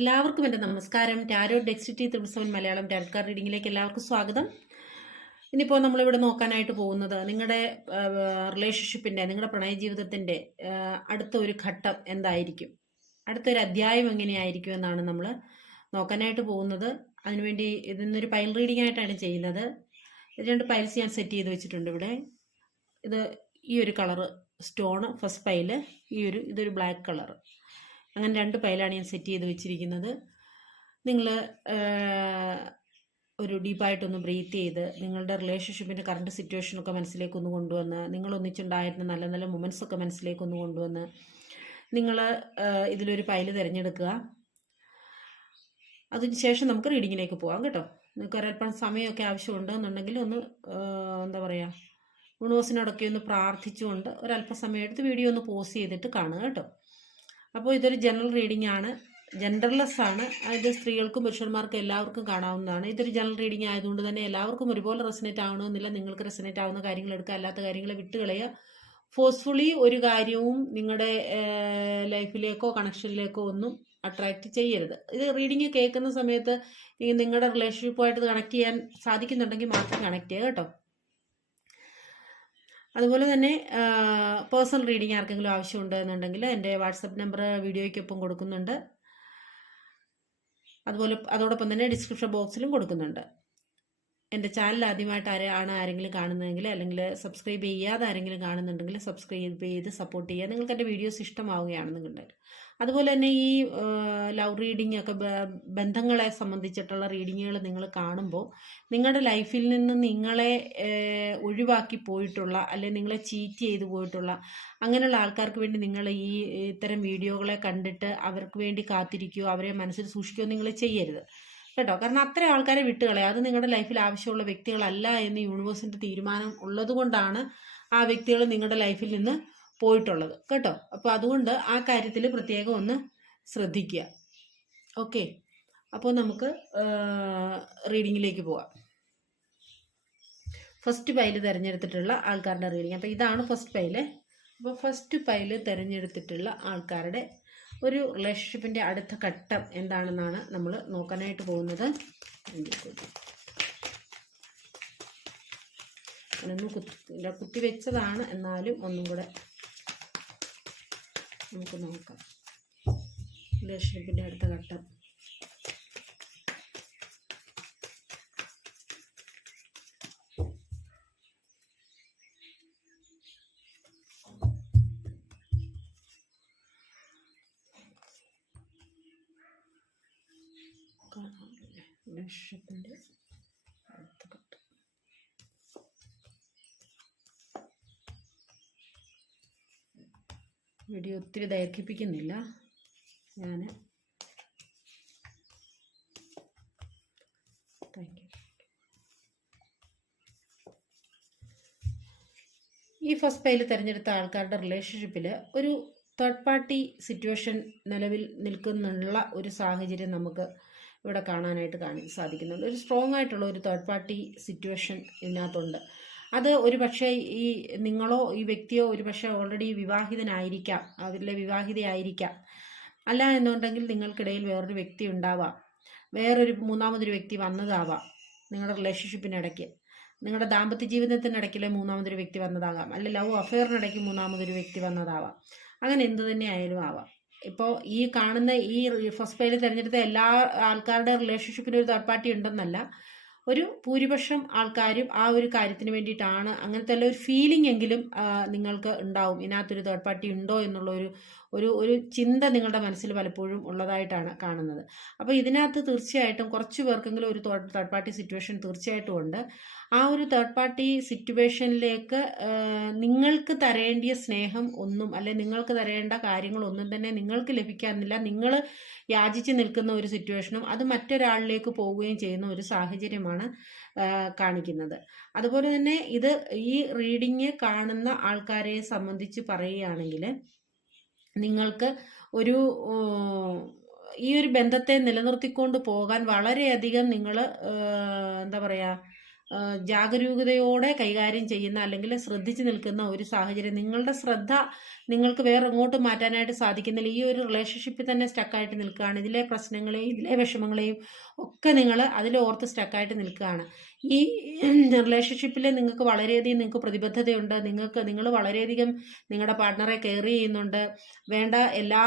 എല്ലാവർക്കും എന്റെ നമസ്കാരം. Tarot ഡെക്സിറ്റി triple seven Malayalam tarot card റീഡിങ്ങിലേക്ക് എല്ലാവർക്കും സ്വാഗതം. ഇനിയിപ്പോൾ നമ്മളിവിടെ നോക്കാനായിട്ട് പോകുന്നത് നിങ്ങളുടെ റിലേഷൻഷിപ്പിന്റെ നിങ്ങളുടെ പ്രണയ ജീവിതത്തിന്റെ അടുത്ത ഒരു ഘട്ടം എന്തായിരിക്കും? അടുത്തൊരു അധ്യായം എങ്ങനെയായിരിക്കും എന്നാണ് നമ്മൾ നോക്കാനായിട്ട് പോകുന്നത്. അതിനുവേണ്ടി ഇതിന്നൊരു പൈൽ റീഡിംഗ് ആയിട്ടാണ് ചെയ്യുന്നത്. രണ്ട് പൈൽസ് ഞാൻ സെറ്റ് ചെയ്ത് വെച്ചിട്ടുണ്ട് ഇവിടെ. ഇത് ഈ ഒരു കളറ് സ്റ്റോണ് ഫസ്റ്റ് പൈൽ ഈ ഒരു ഇതൊരു ബ്ലാക്ക് കളറ് അങ്ങനെ രണ്ട് പൈലാണ് ഞാൻ സെറ്റ് ചെയ്ത് വെച്ചിരിക്കുന്നത്. നിങ്ങൾ ഒരു ഡീപ്പായിട്ടൊന്ന് ബ്രീത്ത് ചെയ്ത് നിങ്ങളുടെ റിലേഷൻഷിപ്പിന്റെ കറണ്ട് സിറ്റുവേഷനൊക്കെ മനസ്സിലേക്കൊന്ന് കൊണ്ടുവന്ന് നിങ്ങൾ ഒന്നിച്ചുണ്ടായിരുന്ന നല്ല നല്ല മൊമെന്റ്സ് ഒക്കെ മനസ്സിലേക്കൊന്ന് കൊണ്ടുവന്ന് നിങ്ങൾ ഇതിലൊരു പൈൽ തിരഞ്ഞെടുക്കുക. അതിനുശേഷം നമുക്ക് റീഡിങ്ങിലേക്ക് പോകാം കേട്ടോ. നിങ്ങൾക്ക് ഒരൽപ്പം സമയമൊക്കെ ആവശ്യമുണ്ട് എന്നുണ്ടെങ്കിൽ ഒന്ന് എന്താ പറയുക യൂണിവേഴ്സിനോടൊക്കെ ഒന്ന് പ്രാർത്ഥിച്ചുകൊണ്ട് ഒരല്പസമയം എടുത്ത് വീഡിയോ ഒന്ന് പോസ് ചെയ്തിട്ട് കാണുക കേട്ടോ. അപ്പോൾ ഇതൊരു ജനറൽ റീഡിംഗ് ആണ്. ജെൻഡർലെസ് ആണ്. അതായത് സ്ത്രീകൾക്കും പുരുഷന്മാർക്കും എല്ലാവർക്കും കാണാവുന്നതാണ്. ഇതൊരു ജനറൽ റീഡിംഗ് ആയതുകൊണ്ട് തന്നെ എല്ലാവർക്കും ഒരുപോലെ റെസനേറ്റ് ആവണമെന്നില്ല. നിങ്ങൾക്ക് റെസനേറ്റ് ആവുന്ന കാര്യങ്ങൾ എടുക്കുക അല്ലാത്ത കാര്യങ്ങളെ വിട്ടുകളയുക. ഫോഴ്സ്ഫുള്ളി ഒരു കാര്യവും നിങ്ങളുടെ ലൈഫിലേക്കോ കണക്ഷനിലേക്കോ ഒന്നും അട്രാക്റ്റ് ചെയ്യരുത്. ഇത് റീഡിങ് കേൾക്കുന്ന സമയത്ത് നിങ്ങളുടെ റിലേഷൻഷിപ്പുമായിട്ട് കണക്ട് ചെയ്യാൻ സാധിക്കുന്നുണ്ടെങ്കിൽ മാത്രം കണക്ട് ചെയ്യുക കേട്ടോ. അതുപോലെ തന്നെ പേഴ്സണൽ റീഡിംഗ് ആർക്കെങ്കിലും ആവശ്യമുണ്ട് എന്നുണ്ടെങ്കിൽ എന്റെ വാട്സപ്പ് നമ്പർ വീഡിയോയ്ക്കൊപ്പം കൊടുക്കുന്നുണ്ട്. അതുപോലെ അതോടൊപ്പം തന്നെ ഡിസ്ക്രിപ്ഷൻ ബോക്സിലും കൊടുക്കുന്നുണ്ട്. എന്റെ ചാനൽ ആദ്യമായിട്ട് ആരെ ആണ് ആരെങ്കിലും കാണുന്നതെങ്കിൽ അല്ലെങ്കിൽ സബ്സ്ക്രൈബ് ചെയ്യാതെ ആരെങ്കിലും കാണുന്നുണ്ടെങ്കിൽ സബ്സ്ക്രൈബ് ചെയ്ത് സപ്പോർട്ട് ചെയ്യുക നിങ്ങൾക്ക് എന്റെ വീഡിയോസ് ഇഷ്ടമാവുകയാണെന്നുണ്ടെങ്കിൽ. അതുപോലെ തന്നെ ഈ ലവ് റീഡിംഗ് ഒക്കെ ബന്ധങ്ങളെ സംബന്ധിച്ചിട്ടുള്ള റീഡിങ്ങുകൾ നിങ്ങൾ കാണുമ്പോൾ നിങ്ങളുടെ ലൈഫിൽ നിന്ന് നിങ്ങളെ ഒഴിവാക്കി പോയിട്ടുള്ള അല്ലെങ്കിൽ നിങ്ങളെ ചീറ്റ് ചെയ്തു പോയിട്ടുള്ള അങ്ങനെയുള്ള ആൾക്കാർക്ക് വേണ്ടി നിങ്ങൾ ഈ ഇത്തരം വീഡിയോകളെ കണ്ടിട്ട് അവർക്ക് വേണ്ടി കാത്തിരിക്കുകയോ അവരെ മനസ്സിൽ സൂക്ഷിക്കുകയോ നിങ്ങൾ ചെയ്യരുത്. കേട്ടോ? കാരണം അത്രയും ആൾക്കാരെ വിട്ടുകളയാം. അത് നിങ്ങളുടെ ലൈഫിൽ ആവശ്യമുള്ള വ്യക്തികളല്ല എന്ന് യൂണിവേഴ്സിന്റെ തീരുമാനം ഉള്ളതുകൊണ്ടാണ് ആ വ്യക്തികൾ നിങ്ങളുടെ ലൈഫിൽ നിന്ന് പോയിട്ടുള്ളത്. കേട്ടോ? അപ്പോൾ അതുകൊണ്ട് ആ കാര്യത്തിൽ പ്രത്യേകം ഒന്ന് ശ്രദ്ധിക്കുക. ഓക്കെ? അപ്പോൾ നമുക്ക് റീഡിങ്ങിലേക്ക് പോവാം. ഫസ്റ്റ് പൈൽ തിരഞ്ഞെടുത്തിട്ടുള്ള ആൾക്കാരുടെ റീഡിങ്. അപ്പോൾ ഇതാണ് ഫസ്റ്റ് പൈൽ അപ്പോൾ ഫസ്റ്റ് പൈൽ തിരഞ്ഞെടുത്തിട്ടുള്ള ആൾക്കാരുടെ ഒരു റിലേഷൻഷിപ്പിന്റെ അടുത്ത ഘട്ടം എന്താണെന്നാണ് നമ്മൾ നോക്കാനായിട്ട് പോകുന്നത്. ഞാനൊന്ന് കുത്തി കുത്തി വെച്ചതാണ്. എന്നാലും ഒന്നും കൂടെ നമുക്ക് നോക്കാം. ലക്ഷ്മിപ്പിന്റെ അടുത്ത ഘട്ടം. വീഡിയോ ഒത്തിരി ദൈർഘിപ്പിക്കുന്നില്ല. ഞാൻ താങ്ക് ഈ ഫസ്റ്റ് പേയിൽ തിരഞ്ഞെടുത്ത ആൾക്കാരുടെ റിലേഷൻഷിപ്പിൽ ഒരു തേർഡ് പാർട്ടി സിറ്റുവേഷൻ നിലവിൽ നിൽക്കുന്നുള്ള ഒരു സാഹചര്യം നമുക്ക് ഇവിടെ കാണാനായിട്ട് കാണി സാധിക്കുന്നുണ്ട്. ഒരു സ്ട്രോങ് ആയിട്ടുള്ള ഒരു തേർഡ് പാർട്ടി സിറ്റുവേഷൻ ഇതിനകത്തുണ്ട്. അത് ഒരു പക്ഷേ ഈ നിങ്ങളോ ഈ വ്യക്തിയോ ഒരു പക്ഷേ ഓൾറെഡി വിവാഹിതനായിരിക്കാം. അതിലെ വിവാഹിതയായിരിക്കാം. അല്ല എന്നുണ്ടെങ്കിൽ നിങ്ങൾക്കിടയിൽ വേറൊരു വ്യക്തി ഉണ്ടാവാം. വേറൊരു മൂന്നാമതൊരു വ്യക്തി വന്നതാവാം നിങ്ങളുടെ റിലേഷൻഷിപ്പിനിടയ്ക്ക് നിങ്ങളുടെ ദാമ്പത്യ ജീവിതത്തിനിടയ്ക്കിലെ മൂന്നാമതൊരു വ്യക്തി വന്നതാകാം. അല്ലെ ലവ് അഫെയറിനിടയ്ക്ക് മൂന്നാമതൊരു വ്യക്തി വന്നതാവാം. അങ്ങനെ എന്ത് തന്നെ ആയാലും ആവാം. ഇപ്പോൾ ഈ കാണുന്ന ഈ ഫസ്റ്റ് പേര് തിരഞ്ഞെടുത്ത എല്ലാ ആൾക്കാരുടെ റിലേഷൻഷിപ്പിന് ഒരു തേർഡ് പാർട്ടി ഉണ്ടെന്നല്ല. ഒരു ഭൂരിപക്ഷം ആൾക്കാരും ആ ഒരു കാര്യത്തിന് വേണ്ടിയിട്ടാണ് അങ്ങനത്തെ ഒരു ഫീലിംഗ് എങ്കിലും നിങ്ങൾക്ക് ഉണ്ടാവും. ഇതിനകത്തൊരു തേർഡ് പാർട്ടി ഉണ്ടോ എന്നുള്ള ഒരു ഒരു ഒരു ചിന്ത നിങ്ങളുടെ മനസ്സിൽ പലപ്പോഴും ഉള്ളതായിട്ടാണ് കാണുന്നത്. അപ്പോൾ ഇതിനകത്ത് തീർച്ചയായിട്ടും കുറച്ച് പേർക്കെങ്കിലും ഒരു തേർഡ് പാർട്ടി സിറ്റുവേഷൻ തീർച്ചയായിട്ടും ഉണ്ട്. ആ ഒരു തേർഡ് പാർട്ടി സിറ്റുവേഷനിലേക്ക് നിങ്ങൾക്ക് തരേണ്ടിയ സ്നേഹം ഒന്നും അല്ലെ നിങ്ങൾക്ക് തരേണ്ട കാര്യങ്ങളൊന്നും തന്നെ നിങ്ങൾക്ക് ലഭിക്കാനില്ല നിങ്ങൾ യാചിച്ച് നിൽക്കുന്ന ഒരു സിറ്റുവേഷനും അത് മറ്റൊരാളിലേക്ക് പോവുകയും ചെയ്യുന്ന ഒരു സാഹചര്യമാണ് കാണിക്കുന്നത്. അതുപോലെ തന്നെ ഇത് ഈ റീഡിങ് കാണുന്ന ആൾക്കാരെ സംബന്ധിച്ച് പറയുകയാണെങ്കിൽ നിങ്ങൾക്ക് ഒരു ഈ ഒരു ബന്ധത്തെ നിലനിർത്തിക്കൊണ്ട് പോകാൻ വളരെയധികം നിങ്ങൾ എന്താ പറയുക ജാഗരൂകതയോടെ കൈകാര്യം ചെയ്യുന്ന അല്ലെങ്കിൽ ശ്രദ്ധിച്ചു നിൽക്കുന്ന ഒരു സാഹചര്യം. നിങ്ങളുടെ ശ്രദ്ധ നിങ്ങൾക്ക് വേറെ എങ്ങോട്ടും മാറ്റാനായിട്ട് സാധിക്കുന്നില്ല. ഈ ഒരു റിലേഷൻഷിപ്പിൽ തന്നെ സ്റ്റക്കായിട്ട് നിൽക്കുകയാണ്. ഇതിലെ പ്രശ്നങ്ങളെയും ഇതിലെ വിഷമങ്ങളെയും ഒക്കെ നിങ്ങൾ അതിൽ ഓർത്ത് സ്റ്റക്കായിട്ട് നിൽക്കുകയാണ്. ഈ റിലേഷൻഷിപ്പിൽ നിങ്ങൾക്ക് വളരെയധികം നിങ്ങൾക്ക് പ്രതിബദ്ധതയുണ്ട്. നിങ്ങൾക്ക് നിങ്ങൾ വളരെയധികം നിങ്ങളുടെ പാർട്ട്ണറെ കെയർ ചെയ്യുന്നുണ്ട്. വേണ്ട എല്ലാ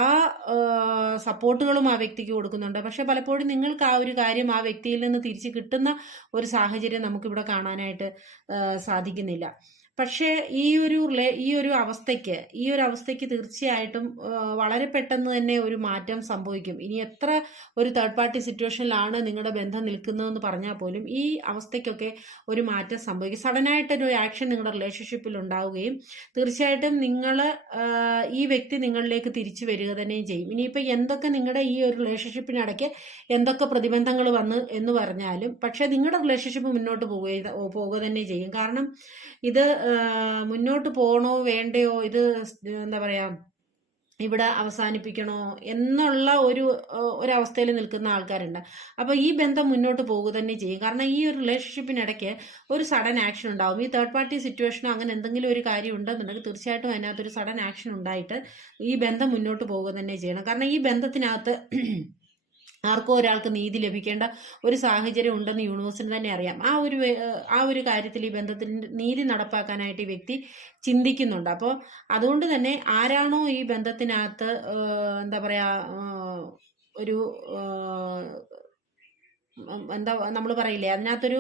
സപ്പോർട്ടുകളും ആ വ്യക്തിക്ക് കൊടുക്കുന്നുണ്ട്. പക്ഷെ പലപ്പോഴും നിങ്ങൾക്ക് ആ ഒരു കാര്യം ആ വ്യക്തിയിൽ നിന്ന് തിരിച്ച് കിട്ടുന്ന ഒരു സാഹചര്യം നമുക്കിവിടെ കാണാനായിട്ട് സാധിക്കുന്നില്ല. പക്ഷേ ഈ ഒരു ഈ ഒരു അവസ്ഥയ്ക്ക് ഈ ഒരു അവസ്ഥയ്ക്ക് തീർച്ചയായിട്ടും വളരെ പെട്ടെന്ന് തന്നെ ഒരു മാറ്റം സംഭവിക്കും. ഇനി എത്ര ഒരു തേർഡ് പാർട്ടി സിറ്റുവേഷനിലാണ് നിങ്ങളുടെ ബന്ധം നിൽക്കുന്നതെന്ന് പറഞ്ഞാൽ പോലും ഈ അവസ്ഥയ്ക്കൊക്കെ ഒരു മാറ്റം സംഭവിക്കും. സഡനായിട്ടൊരു ആക്ഷൻ നിങ്ങളുടെ റിലേഷൻഷിപ്പിൽ ഉണ്ടാവുകയും തീർച്ചയായിട്ടും നിങ്ങൾ ഈ വ്യക്തി നിങ്ങളിലേക്ക് തിരിച്ചു വരിക തന്നെയും ചെയ്യും. ഇനിയിപ്പോൾ എന്തൊക്കെ നിങ്ങളുടെ ഈ ഒരു റിലേഷൻഷിപ്പിനിടയ്ക്ക് എന്തൊക്കെ പ്രതിബന്ധങ്ങൾ വന്ന് എന്ന് പറഞ്ഞാലും പക്ഷേ നിങ്ങളുടെ റിലേഷൻഷിപ്പ് മുന്നോട്ട് പോവുക പോവുക തന്നെ ചെയ്യും. കാരണം ഇത് മുന്നോട്ട് പോകണോ വേണ്ടയോ? ഇത് എന്താ പറയാ ഇവിടെ അവസാനിപ്പിക്കണോ എന്നുള്ള ഒരു ഒരവസ്ഥയിൽ നിൽക്കുന്ന ആൾക്കാരുണ്ട്. അപ്പോൾ ഈ ബന്ധം മുന്നോട്ട് പോകുക തന്നെ ചെയ്യും. കാരണം ഈ ഒരു റിലേഷൻഷിപ്പിനിടയ്ക്ക് ഒരു സഡൻ ആക്ഷൻ ഉണ്ടാവും. ഈ തേർഡ് പാർട്ടി സിറ്റുവേഷനോ അങ്ങനെ എന്തെങ്കിലും ഒരു കാര്യം ഉണ്ടെന്നുണ്ടെങ്കിൽ തീർച്ചയായിട്ടും അതിനകത്തൊരു സഡൻ ആക്ഷൻ ഉണ്ടായിട്ട് ഈ ബന്ധം മുന്നോട്ട് പോകുക തന്നെ ചെയ്യണം. കാരണം ഈ ബന്ധത്തിനകത്ത് ആർക്കോ ഒരാൾക്ക് നീതി ലഭിക്കേണ്ട ഒരു സാഹചര്യം ഉണ്ടെന്ന് യൂണിവേഴ്സിന് തന്നെ അറിയാം. ആ ഒരു ആ ഒരു കാര്യത്തിൽ ഈ ബന്ധത്തിൽ നീതി നടപ്പാക്കാനായിട്ട് ഈ വ്യക്തി ചിന്തിക്കുന്നുണ്ട്. അപ്പോൾ അതുകൊണ്ട് തന്നെ ആരാണോ ഈ ബന്ധത്തിനകത്ത് എന്താ പറയുക ഒരു എന്താ നമ്മൾ പറയില്ലേ അതിനകത്തൊരു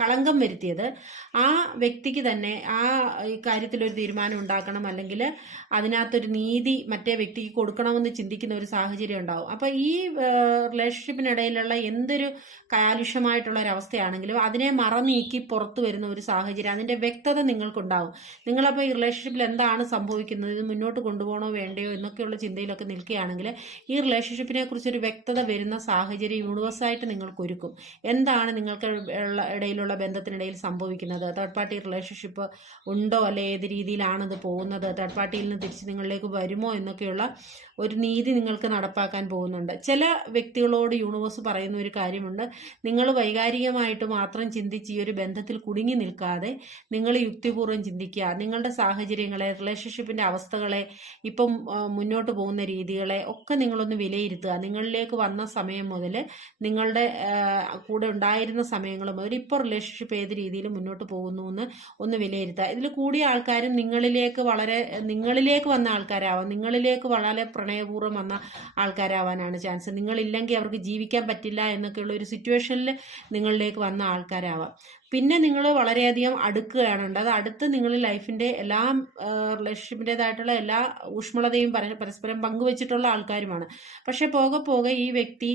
കളങ്കം വരുത്തിയത്. ആ വ്യക്തിക്ക് തന്നെ ആ കാര്യത്തിൽ ഒരു തീരുമാനം ഉണ്ടാക്കണം അല്ലെങ്കിൽ അതിനകത്തൊരു നീതി മറ്റേ വ്യക്തിക്ക് കൊടുക്കണമെന്ന് ചിന്തിക്കുന്ന ഒരു സാഹചര്യം ഉണ്ടാവും. അപ്പോൾ ഈ റിലേഷൻഷിപ്പിനിടയിലുള്ള എന്തൊരു കാലുഷ്യമായിട്ടുള്ള ഒരവസ്ഥയാണെങ്കിലും അതിനെ മറനീക്കി പുറത്തു വരുന്ന ഒരു സാഹചര്യം അതിന്റെ വ്യക്തത നിങ്ങൾക്കുണ്ടാവും. നിങ്ങളപ്പോൾ ഈ റിലേഷൻഷിപ്പിൽ എന്താണ് സംഭവിക്കുന്നത് ഇത് മുന്നോട്ട് കൊണ്ടുപോകണോ വേണ്ടയോ എന്നൊക്കെയുള്ള ചിന്തയിലൊക്കെ നിൽക്കുകയാണെങ്കിൽ ഈ റിലേഷൻഷിപ്പിനെ കുറിച്ചൊരു വ്യക്തത വരുന്ന സാഹചര്യം യൂണിവേഴ്സായിട്ട് നിങ്ങൾക്ക് ഒരുക്കും എന്താണ് നിങ്ങൾക്ക് ഇടയിലുള്ള ബന്ധത്തിനിടയിൽ സംഭവിക്കുന്നത്? തേർഡ് പാർട്ടി റിലേഷൻഷിപ്പ് ഉണ്ടോ? അല്ലെ ഏത് ഇത് പോകുന്നത്? തേർഡ് പാർട്ടിയിൽ നിന്ന് തിരിച്ച് നിങ്ങളിലേക്ക് വരുമോ? എന്നൊക്കെയുള്ള ഒരു നീതി നിങ്ങൾക്ക് നടപ്പാക്കാൻ പോകുന്നുണ്ട്. ചില വ്യക്തികളോട് യൂണിവേഴ്സ് പറയുന്ന ഒരു കാര്യമുണ്ട്. നിങ്ങൾ വൈകാരികമായിട്ട് മാത്രം ചിന്തിച്ച് ഈ ഒരു ബന്ധത്തിൽ കുടുങ്ങി നിൽക്കാതെ നിങ്ങൾ യുക്തിപൂർവം ചിന്തിക്കുക. നിങ്ങളുടെ സാഹചര്യങ്ങളെ റിലേഷൻഷിപ്പിന്റെ അവസ്ഥകളെ ഇപ്പം മുന്നോട്ട് പോകുന്ന രീതികളെ ഒക്കെ നിങ്ങളൊന്ന് വിലയിരുത്തുക. നിങ്ങളിലേക്ക് വന്ന സമയം മുതൽ നിങ്ങളുടെ കൂടെ ഉണ്ടായിരുന്ന സമയങ്ങളും അവരിപ്പോൾ റിലേഷൻഷിപ്പ് ഏത് രീതിയിൽ മുന്നോട്ട് പോകുന്നു എന്ന് ഒന്ന് വിലയിരുത്തുക ഇതിൽ കൂടിയ ആൾക്കാരും നിങ്ങളിലേക്ക് വളരെ നിങ്ങളിലേക്ക് വന്ന ആൾക്കാരാവാം. നിങ്ങളിലേക്ക് വളരെ പ്രണയപൂർവം വന്ന ആൾക്കാരാവാനാണ് ചാൻസ് നിങ്ങളില്ലെങ്കിൽ അവർക്ക് ജീവിക്കാൻ പറ്റില്ല എന്നൊക്കെയുള്ള ഒരു സിറ്റുവേഷനിൽ നിങ്ങളിലേക്ക് വന്ന ആൾക്കാരാവാം. പിന്നെ നിങ്ങൾ വളരെയധികം അടുക്കുകയാണ് ഉണ്ടത് അടുത്ത് നിങ്ങൾ ലൈഫിന്റെ എല്ലാ റിലേഷൻഷിപ്പിന്റെതായിട്ടുള്ള എല്ലാ ഊഷ്മളതയും പരസ്പരം പങ്കുവച്ചിട്ടുള്ള ആൾക്കാരുമാണ്. പക്ഷെ പോകെ പോകെ ഈ വ്യക്തി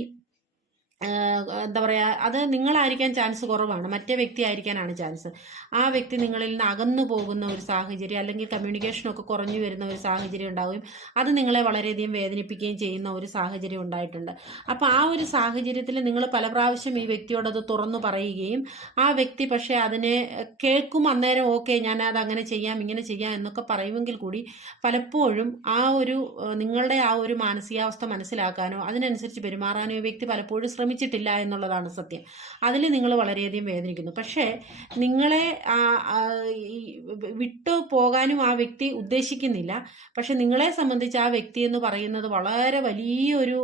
എന്താ പറയുക അത് നിങ്ങളായിരിക്കാൻ ചാൻസ് കുറവാണ്. മറ്റേ വ്യക്തി ആയിരിക്കാനാണ് ചാൻസ്. ആ വ്യക്തി നിങ്ങളിൽ നിന്ന് അകന്നു പോകുന്ന ഒരു സാഹചര്യം അല്ലെങ്കിൽ കമ്മ്യൂണിക്കേഷനൊക്കെ കുറഞ്ഞു വരുന്ന ഒരു സാഹചര്യം ഉണ്ടാവുകയും അത് നിങ്ങളെ വളരെയധികം വേദനിപ്പിക്കുകയും ചെയ്യുന്ന ഒരു സാഹചര്യം ഉണ്ടായിട്ടുണ്ട്. അപ്പോൾ ആ ഒരു സാഹചര്യത്തിൽ നിങ്ങൾ പല പ്രാവശ്യം ഈ വ്യക്തിയോടത് തുറന്നു പറയുകയും ആ വ്യക്തി പക്ഷേ അതിനെ കേൾക്കും അന്നേരം ഓക്കെ ഞാൻ അത് അങ്ങനെ ചെയ്യാം ഇങ്ങനെ ചെയ്യാം എന്നൊക്കെ പറയുമെങ്കിൽ കൂടി പലപ്പോഴും ആ ഒരു നിങ്ങളുടെ ആ ഒരു മാനസികാവസ്ഥ മനസ്സിലാക്കാനോ അതിനനുസരിച്ച് പെരുമാറാനോ ഈ വ്യക്തി പലപ്പോഴും ശ്രമിച്ചിട്ടില്ല എന്നുള്ളതാണ് സത്യം. അതിൽ നിങ്ങൾ വളരെയധികം വേദനിക്കുന്നു. പക്ഷേ നിങ്ങളെ വിട്ടു പോകാനും ആ വ്യക്തി ഉദ്ദേശിക്കുന്നില്ല. പക്ഷെ നിങ്ങളെ സംബന്ധിച്ച് ആ വ്യക്തി എന്ന് പറയുന്നത് വളരെ വലിയൊരു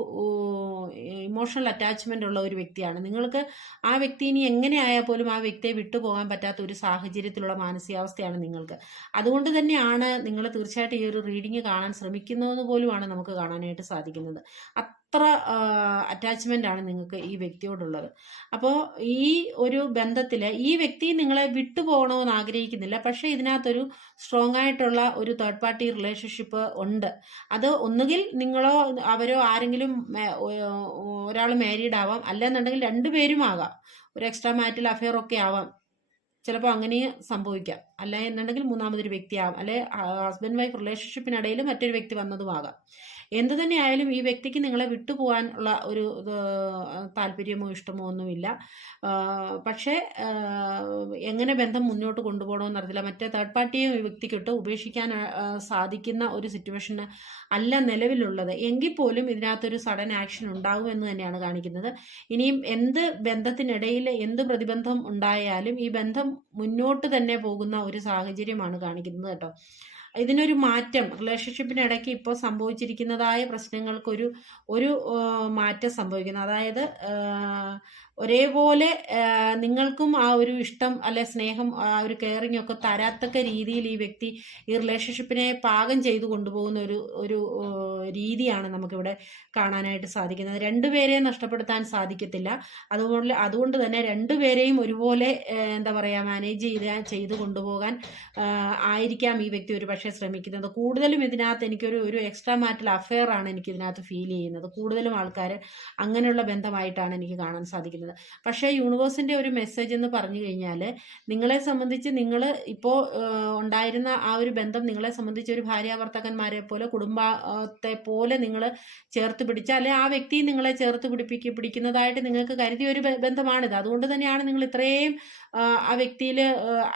ഇമോഷണൽ അറ്റാച്ച്മെന്റ് ഉള്ള ഒരു വ്യക്തിയാണ്. നിങ്ങൾക്ക് ആ വ്യക്തി ഇനി എങ്ങനെയായാൽ പോലും ആ വ്യക്തിയെ വിട്ടുപോകാൻ പറ്റാത്ത ഒരു സാഹചര്യത്തിലുള്ള മാനസികാവസ്ഥയാണ് നിങ്ങൾക്ക്. അതുകൊണ്ട് തന്നെയാണ് നിങ്ങൾ തീർച്ചയായിട്ടും ഈ ഒരു റീഡിങ് കാണാൻ ശ്രമിക്കുന്നതെന്ന് പോലുമാണ് നമുക്ക് കാണാനായിട്ട് സാധിക്കുന്നത്. അത്ര അറ്റാച്ച്മെന്റ് ആണ് നിങ്ങൾക്ക് ഈ വ്യക്തിയോടുള്ളത്. അപ്പോൾ ഈ ഒരു ബന്ധത്തിൽ ഈ വ്യക്തി നിങ്ങളെ വിട്ടുപോകണമെന്ന് ആഗ്രഹിക്കുന്നില്ല. പക്ഷേ ഇതിനകത്തൊരു സ്ട്രോങ് ആയിട്ടുള്ള ഒരു തേർഡ് പാർട്ടി റിലേഷൻഷിപ്പ് ഉണ്ട്. അത് ഒന്നുകിൽ നിങ്ങളോ അവരോ ആരെങ്കിലും ഒരാൾ മാരീഡ് ആവാം. അല്ലെന്നുണ്ടെങ്കിൽ രണ്ടുപേരും ആകാം. ഒരു എക്സ്ട്രാ മാരിറ്റൽ അഫെയർ ഒക്കെ ആവാം. ചിലപ്പോൾ അങ്ങനെ സംഭവിക്കാം. അല്ല എന്നുണ്ടെങ്കിൽ മൂന്നാമതൊരു വ്യക്തിയാവാം അല്ലെ ഹസ്ബൻഡ് വൈഫ് റിലേഷൻഷിപ്പിനിടയിൽ മറ്റൊരു വ്യക്തി വന്നതുമാകാം. എന്ത് തന്നെയായാലും ഈ വ്യക്തിക്ക് നിങ്ങളെ വിട്ടുപോകാൻ ഉള്ള ഒരു താല്പര്യമോ ഇഷ്ടമോ ഒന്നുമില്ല. പക്ഷേ എങ്ങനെ ബന്ധം മുന്നോട്ട് കൊണ്ടുപോകണമെന്ന് അറിയില്ല മറ്റേ തേർഡ് പാർട്ടിയെ വ്യക്തിക്കിട്ട് ഉപേക്ഷിക്കാൻ സാധിക്കുന്ന ഒരു സിറ്റുവേഷൻ അല്ല നിലവിലുള്ളത്. എങ്കിൽ പോലും ഇതിനകത്തൊരു സഡൻ ആക്ഷൻ ഉണ്ടാകും എന്ന് തന്നെയാണ് കാണിക്കുന്നത്. ഇനിയും എന്ത് ബന്ധത്തിനിടയിൽ എന്ത് പ്രതിബന്ധം ഉണ്ടായാലും ഈ ബന്ധം മുന്നോട്ട് തന്നെ പോകുന്ന ഒരു സാഹചര്യമാണ് കാണിക്കുന്നത് കേട്ടോ. ഇതിനൊരു മാറ്റം റിലേഷൻഷിപ്പിനിടയ്ക്ക് ഇപ്പോൾ സംഭവിച്ചിരിക്കുന്നതായ പ്രശ്നങ്ങൾക്കൊരു ഒരു മാറ്റം സംഭവിക്കുന്നു. അതായത് ഒരേപോലെ നിങ്ങൾക്കും ആ ഒരു ഇഷ്ടം അല്ലെ സ്നേഹം ആ ഒരു കെയറിംഗ് ഒക്കെ തരാത്തക്ക രീതിയിൽ ഈ വ്യക്തി ഈ റിലേഷൻഷിപ്പിനെ പാകം ചെയ്തു കൊണ്ടുപോകുന്ന ഒരു ഒരു രീതിയാണ് നമുക്കിവിടെ കാണാനായിട്ട് സാധിക്കുന്നത്. രണ്ടുപേരെയും നഷ്ടപ്പെടുത്താൻ സാധിക്കത്തില്ല. അതുപോലെ അതുകൊണ്ട് തന്നെ രണ്ടുപേരെയും ഒരുപോലെ എന്താ പറയുക മാനേജ് ചെയ്ത് ചെയ്തു കൊണ്ടുപോകാൻ ആയിരിക്കാം ഈ വ്യക്തി ഒരു പക്ഷേ ശ്രമിക്കുന്നത്. കൂടുതലും ഇതിനകത്ത് എനിക്കൊരു ഒരു എക്സ്ട്രാ മാറ്റൽ അഫെയർ ആണ് എനിക്ക് ഇതിനകത്ത് ഫീൽ ചെയ്യുന്നത്. കൂടുതലും ആൾക്കാർ അങ്ങനെയുള്ള ബന്ധമായിട്ടാണ് എനിക്ക് കാണാൻ സാധിക്കുന്നത്. പക്ഷേ യൂണിവേഴ്സിന്റെ ഒരു മെസ്സേജ് എന്ന് പറഞ്ഞു കഴിഞ്ഞാൽ നിങ്ങളെ സംബന്ധിച്ച് നിങ്ങൾ ഇപ്പോൾ ഉണ്ടായിരുന്ന ആ ഒരു ബന്ധം നിങ്ങളെ സംബന്ധിച്ച് ഒരു ഭാര്യാഭർത്തകന്മാരെ പോലെ കുടുംബത്തെ പോലെ നിങ്ങൾ ചേർത്ത് പിടിച്ച അല്ലെ ആ വ്യക്തി നിങ്ങളെ ചേർത്ത് പിടിപ്പിക്കുക പിടിക്കുന്നതായിട്ട് നിങ്ങൾക്ക് കരുതിയ ഒരു ബന്ധമാണിത്. അതുകൊണ്ട് തന്നെയാണ് നിങ്ങൾ ഇത്രയും ആ വ്യക്തിയിൽ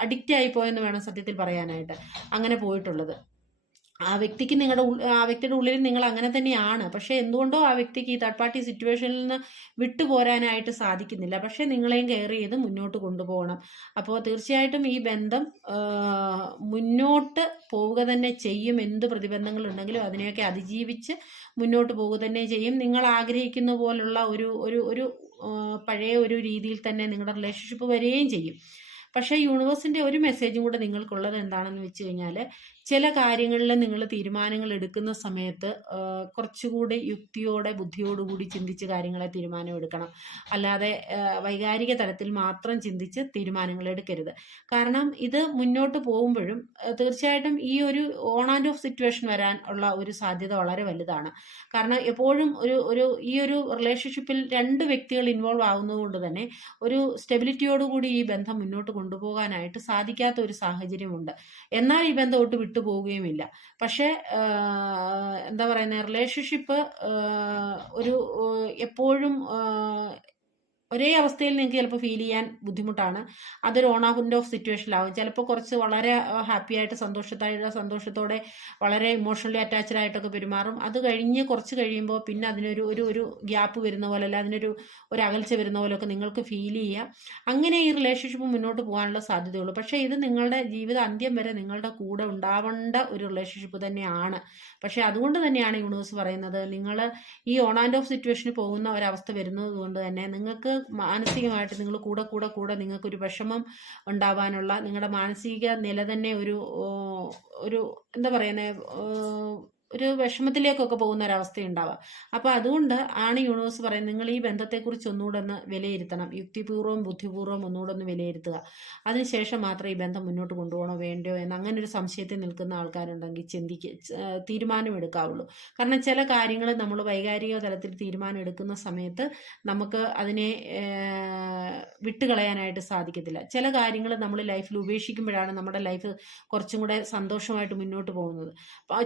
അഡിക്റ്റ് ആയി പോയെന്ന് വേണം സത്യത്തിൽ പറയാനായിട്ട്. അങ്ങനെ പോയിട്ടുള്ളത്. ആ വ്യക്തിക്ക് നിങ്ങളുടെ ആ വ്യക്തിയുടെ ഉള്ളിൽ നിങ്ങൾ അങ്ങനെ തന്നെയാണ്. പക്ഷെ എന്തുകൊണ്ടോ ആ വ്യക്തിക്ക് ഈ തേർഡ് പാർട്ടി സിറ്റുവേഷനിൽ നിന്ന് വിട്ടുപോരാനായിട്ട് സാധിക്കുന്നില്ല. പക്ഷെ നിങ്ങളെയും കെയർ ചെയ്ത് മുന്നോട്ട് കൊണ്ടുപോകണം. അപ്പോൾ തീർച്ചയായിട്ടും ഈ ബന്ധം മുന്നോട്ട് പോവുക തന്നെ ചെയ്യും. എന്ത് പ്രതിബന്ധങ്ങൾ ഉണ്ടെങ്കിലും അതിനെയൊക്കെ അതിജീവിച്ച് മുന്നോട്ട് പോവുക തന്നെ ചെയ്യും. നിങ്ങൾ ആഗ്രഹിക്കുന്ന പോലുള്ള ഒരു ഒരു ഒരു പഴയ ഒരു രീതിയിൽ തന്നെ നിങ്ങളുടെ റിലേഷൻഷിപ്പ് വരികയും ചെയ്യും. പക്ഷേ യൂണിവേഴ്സിന്റെ ഒരു മെസ്സേജും കൂടെ നിങ്ങൾക്കുള്ളത് എന്താണെന്ന് വെച്ച് കഴിഞ്ഞാൽ ചില കാര്യങ്ങളിൽ നിങ്ങൾ തീരുമാനങ്ങൾ എടുക്കുന്ന സമയത്ത് കുറച്ചുകൂടി യുക്തിയോടെ ബുദ്ധിയോടുകൂടി ചിന്തിച്ച് കാര്യങ്ങളെ തീരുമാനം എടുക്കണം അല്ലാതെ വൈകാരിക തലത്തിൽ മാത്രം ചിന്തിച്ച് തീരുമാനങ്ങൾ എടുക്കരുത്. കാരണം ഇത് മുന്നോട്ട് പോകുമ്പോഴും തീർച്ചയായിട്ടും ഈ ഒരു ഓൺ ആൻഡ് ഓഫ് സിറ്റുവേഷൻ വരാൻ ഉള്ള ഒരു സാധ്യത വളരെ വലുതാണ്. കാരണം എപ്പോഴും ഒരു ഒരു ഈ ഒരു റിലേഷൻഷിപ്പിൽ രണ്ട് വ്യക്തികൾ ഇൻവോൾവ് ആവുന്നതുകൊണ്ട് തന്നെ ഒരു സ്റ്റെബിലിറ്റിയോടുകൂടി ഈ ബന്ധം മുന്നോട്ട് കൊണ്ടുപോകാനായിട്ട് സാധിക്കാത്ത ഒരു സാഹചര്യമുണ്ട്. എന്നാൽ ഈ ബന്ധം ഒട്ട് വിട്ടുപോവുകയുമില്ല പക്ഷേ പക്ഷെ എന്താ പറയുന്നത് റിലേഷൻഷിപ്പ് ഒരു എപ്പോഴും ഒരേ അവസ്ഥയിൽ നിങ്ങൾക്ക് ചിലപ്പോൾ ഫീൽ ചെയ്യാൻ ബുദ്ധിമുട്ടാണ്. അതൊരു ഓൺ ആൻഡ് ഓഫ് സിറ്റുവേഷനിലാവും ചിലപ്പോൾ കുറച്ച് വളരെ ഹാപ്പി ആയിട്ട് സന്തോഷത്തായിട്ട് സന്തോഷത്തോടെ വളരെ ഇമോഷണലി അറ്റാച്ച്ഡ് ആയിട്ടൊക്കെ പെരുമാറും. അത് കഴിഞ്ഞ് കുറച്ച് കഴിയുമ്പോൾ പിന്നെ അതിനൊരു ഒരു ഒരു ഗ്യാപ്പ് വരുന്ന പോലെ അല്ല അതിനൊരു ഒരു അകൽച്ച വരുന്ന പോലെയൊക്കെ നിങ്ങൾക്ക് ഫീൽ ചെയ്യുക അങ്ങനെ ഈ റിലേഷൻഷിപ്പ് മുന്നോട്ട് പോകാനുള്ള സാധ്യതയുള്ളൂ. പക്ഷേ ഇത് നിങ്ങളുടെ ജീവിത അന്ത്യം വരെ നിങ്ങളുടെ കൂടെ ഉണ്ടാവേണ്ട ഒരു റിലേഷൻഷിപ്പ് തന്നെയാണ്. പക്ഷേ അതുകൊണ്ട് തന്നെയാണ് യൂണിവേഴ്സ് പറയുന്നത്. നിങ്ങൾ ഈ ഓൺ ആൻഡ് ഓഫ് സിറ്റുവേഷന് പോകുന്ന ഒരവസ്ഥ വരുന്നത് കൊണ്ട് തന്നെ നിങ്ങൾക്ക് മാനസികമായിട്ട് നിങ്ങൾ കൂടെ കൂടെ കൂടെ നിങ്ങൾക്കൊരു വിഷമം ഉണ്ടാവാനുള്ള നിങ്ങളുടെ മാനസിക നില തന്നെ ഒരു ഒരു എന്താ പറയുന്നത് ഒരു വിഷമത്തിലേക്കൊക്കെ പോകുന്ന ഒരവസ്ഥ ഉണ്ടാവുക അപ്പോൾ അതുകൊണ്ട് ആണ് യൂണിവേഴ്സ് പറയുന്നത് നിങ്ങൾ ഈ ബന്ധത്തെക്കുറിച്ച് ഒന്നുകൂടെ ഒന്ന് വിലയിരുത്തണം. യുക്തിപൂർവം ബുദ്ധിപൂർവം ഒന്നുകൂടെ ഒന്ന് വിലയിരുത്തുക. അതിനുശേഷം മാത്രമേ ഈ ബന്ധം മുന്നോട്ട് കൊണ്ടുപോകണോ വേണ്ടയോ എന്ന് അങ്ങനെ ഒരു സംശയത്തിൽ നിൽക്കുന്ന ആൾക്കാരുണ്ടെങ്കിൽ തീരുമാനം എടുക്കാവുള്ളൂ. കാരണം ചില കാര്യങ്ങൾ നമ്മൾ വൈകാരിക തലത്തിൽ തീരുമാനം എടുക്കുന്ന സമയത്ത് നമുക്ക് അതിനെ വിട്ടുകളയാനായിട്ട് സാധിക്കത്തില്ല. ചില കാര്യങ്ങൾ നമ്മൾ ലൈഫിൽ ഉപേക്ഷിക്കുമ്പോഴാണ് നമ്മുടെ ലൈഫ് കുറച്ചും കൂടെ സന്തോഷമായിട്ട് മുന്നോട്ട് പോകുന്നത്.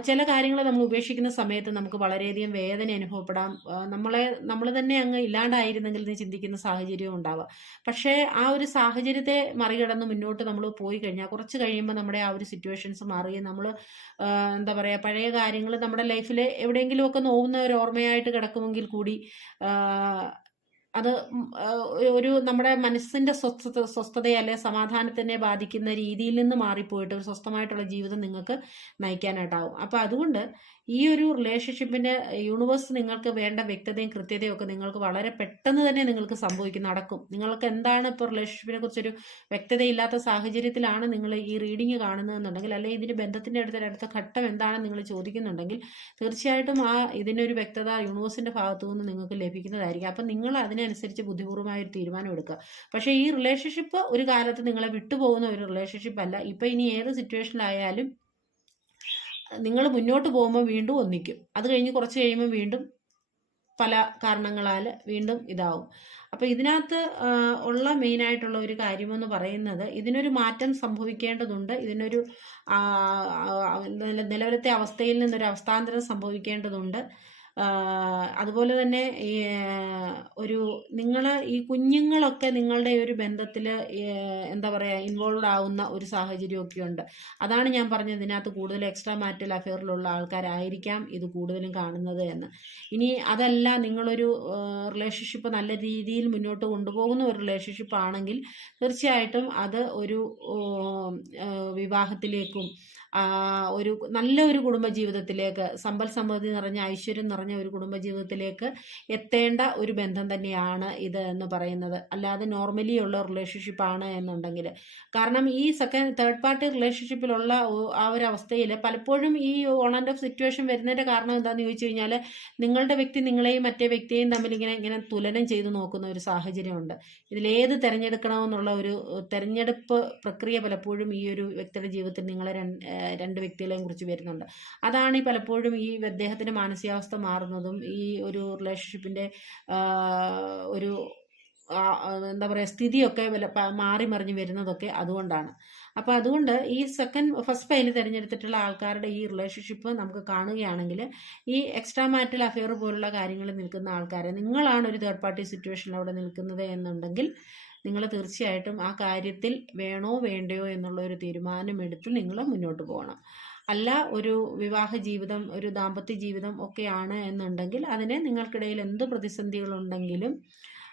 ചില കാര്യങ്ങൾ നമ്മൾ ഉപേക്ഷിക്കുന്ന സമയത്ത് നമുക്ക് വളരെയധികം വേദന അനുഭവപ്പെടാം. നമ്മളെ നമ്മൾ തന്നെ അങ്ങ് ഇല്ലാണ്ടായിരുന്നെങ്കിൽ ചിന്തിക്കുന്ന സാഹചര്യവും ഉണ്ടാവാം. പക്ഷേ ആ ഒരു സാഹചര്യത്തെ മറികടന്ന് മുന്നോട്ട് നമ്മൾ പോയി കഴിഞ്ഞാൽ കുറച്ച് കഴിയുമ്പോൾ നമ്മുടെ ആ ഒരു സിറ്റുവേഷൻസ് മാറി നമ്മൾ എന്താ പറയുക പഴയ കാര്യങ്ങൾ നമ്മുടെ ലൈഫിൽ എവിടെയെങ്കിലുമൊക്കെ നോവുന്ന ഒരു ഓർമ്മയായിട്ട് കിടക്കുമെങ്കിൽ കൂടി അത് ഒരു നമ്മുടെ മനസ്സിന്റെ സ്വസ്ഥത സ്വസ്ഥതയെ അല്ലെ സമാധാനത്തിനെ ബാധിക്കുന്ന രീതിയിൽ നിന്ന് മാറിപ്പോയിട്ട് ഒരു സ്വസ്ഥമായിട്ടുള്ള ജീവിതം നിങ്ങൾക്ക് നയിക്കാനായിട്ടാവും. അപ്പോൾ അതുകൊണ്ട് ഈ ഒരു റിലേഷൻഷിപ്പിന്റെ യൂണിവേഴ്സ് നിങ്ങൾക്ക് വേണ്ട വ്യക്തതയും കൃത്യതയും ഒക്കെ നിങ്ങൾക്ക് വളരെ പെട്ടെന്ന് തന്നെ നിങ്ങൾക്ക് സംഭവിക്കും നടക്കും. നിങ്ങൾക്ക് എന്താണ് ഇപ്പോൾ റിലേഷൻഷിപ്പിനെ കുറിച്ചൊരു വ്യക്തതയില്ലാത്ത സാഹചര്യത്തിലാണ് നിങ്ങൾ ഈ റീഡിങ് കാണുന്നതെന്നുണ്ടെങ്കിൽ അല്ലെങ്കിൽ ഇതിന് ബന്ധത്തിന്റെ അടുത്ത അടുത്ത ഘട്ടം എന്താണെന്ന് നിങ്ങൾ ചോദിക്കുന്നുണ്ടെങ്കിൽ തീർച്ചയായിട്ടും ആ ഇതിനൊരു വ്യക്തത യൂണിവേഴ്സിന്റെ ഭാഗത്തു നിന്ന് നിങ്ങൾക്ക് ലഭിക്കുന്നതായിരിക്കും. അപ്പം നിങ്ങൾ അതിനനുസരിച്ച് ബുദ്ധിപൂർവമായ ഒരു തീരുമാനം എടുക്കുക. പക്ഷേ ഈ റിലേഷൻഷിപ്പ് ഒരു കാലത്ത് നിങ്ങളെ വിട്ടുപോകുന്ന ഒരു റിലേഷൻഷിപ്പ് അല്ല. ഇപ്പം ഇനി ഏത് സിറ്റുവേഷനിലായാലും നിങ്ങൾ മുന്നോട്ട് പോകുമ്പോൾ വീണ്ടും ഒന്നിക്കും. അത് കഴിഞ്ഞ് കുറച്ച് കഴിയുമ്പോൾ വീണ്ടും പല കാരണങ്ങളാൽ വീണ്ടും ഇതാവും. അപ്പോൾ ഇതിനകത്ത് ഉള്ള മെയിനായിട്ടുള്ള ഒരു കാര്യമെന്ന് പറയുന്നത് ഇതിനൊരു മാറ്റം സംഭവിക്കേണ്ടതുണ്ട്. ഇതിനൊരു നിലവിലത്തെ അവസ്ഥയിൽ നിന്നൊരു അവസ്ഥാന്തരം സംഭവിക്കേണ്ടതുണ്ട്. അതുപോലെ തന്നെ ഒരു നിങ്ങൾ ഈ കുഞ്ഞുങ്ങളൊക്കെ നിങ്ങളുടെ ഒരു ബന്ധത്തിൽ എന്താ പറയുക ഇൻവോൾവ് ആവുന്ന ഒരു സാഹചര്യമൊക്കെ ഉണ്ട്. അതാണ് ഞാൻ പറഞ്ഞത് ഇതിനകത്ത് കൂടുതൽ എക്സ്ട്രാ മാറ്റൽ അഫെയറിലുള്ള ആൾക്കാരായിരിക്കാം ഇത് കൂടുതലും കാണുന്നത് എന്ന്. ഇനി അതല്ല നിങ്ങളൊരു റിലേഷൻഷിപ്പ് നല്ല രീതിയിൽ മുന്നോട്ട് കൊണ്ടുപോകുന്ന ഒരു റിലേഷൻഷിപ്പ് ആണെങ്കിൽ തീർച്ചയായിട്ടും അത് ഒരു വിവാഹത്തിലേക്കും ഒരു നല്ല ഒരു കുടുംബജീവിതത്തിലേക്ക് സമ്പൽ സമൃദ്ധി നിറഞ്ഞ ഐശ്വര്യം നിറഞ്ഞ ഒരു കുടുംബജീവിതത്തിലേക്ക് എത്തേണ്ട ഒരു ബന്ധം തന്നെയാണ് ഇത് എന്ന് പറയുന്നത്. അല്ലാതെ നോർമലി ഉള്ള റിലേഷൻഷിപ്പ് ആണ് എന്നുണ്ടെങ്കിൽ. കാരണം ഈ സെക്കൻഡ് തേർഡ് പാർട്ടി റിലേഷൻഷിപ്പിലുള്ള ആ ഒരു അവസ്ഥയിൽ പലപ്പോഴും ഈ ഓൺ ആൻഡ് ഓഫ് സിറ്റുവേഷൻ വരുന്നതിന്റെ കാരണം എന്താണെന്ന് ചോദിച്ചു കഴിഞ്ഞാൽ നിങ്ങളുടെ വ്യക്തി നിങ്ങളെയും മറ്റേ വ്യക്തിയെയും തമ്മിൽ ഇങ്ങനെ ഇങ്ങനെ തുലനം ചെയ്തു നോക്കുന്ന ഒരു സാഹചര്യമുണ്ട്. ഇതിലേത് തിരഞ്ഞെടുക്കണമെന്നുള്ള ഒരു തെരഞ്ഞെടുപ്പ് പ്രക്രിയ പലപ്പോഴും ഈ ഒരു വ്യക്തിയുടെ ജീവിതത്തിൽ നിങ്ങളെ രണ്ട് വ്യക്തികളെയും കുറിച്ച് വരുന്നുണ്ട്. അതാണ് ഈ പലപ്പോഴും ഈ അദ്ദേഹത്തിന്റെ മാനസികാവസ്ഥ മാറുന്നതും ഈ ഒരു റിലേഷൻഷിപ്പിന്റെ ഒരു എന്താ പറയുക സ്ഥിതിയൊക്കെ മാറി മറിഞ്ഞ് വരുന്നതൊക്കെ അതുകൊണ്ടാണ്. അപ്പോൾ അതുകൊണ്ട് ഈ സെക്കൻഡ് ഫസ്റ്റ് ഫയൽ തിരഞ്ഞെടുത്തിട്ടുള്ള ആൾക്കാരുടെ ഈ റിലേഷൻഷിപ്പ് നമുക്ക് കാണുകയാണെങ്കിൽ ഈ എക്സ്ട്രാ മാറ്റൽ അഫെയർ പോലുള്ള കാര്യങ്ങളിൽ നിൽക്കുന്ന ആൾക്കാരെ നിങ്ങളാണ് ഒരു തേർഡ് പാർട്ടി സിറ്റുവേഷനിൽ അവിടെ നിൽക്കുന്നത് എന്നുണ്ടെങ്കിൽ നിങ്ങൾ തീർച്ചയായിട്ടും ആ കാര്യത്തിൽ വേണോ വേണ്ടയോ എന്നുള്ള ഒരു തീരുമാനമെടുത്ത് നിങ്ങൾ മുന്നോട്ട് പോകണം. അല്ല ഒരു വിവാഹ ജീവിതം ഒരു ദാമ്പത്യ ജീവിതം ഒക്കെയാണ് എന്നുണ്ടെങ്കിൽ അതിനെ നിങ്ങൾക്കിടയിൽ എന്ത് പ്രതിസന്ധികളുണ്ടെങ്കിലും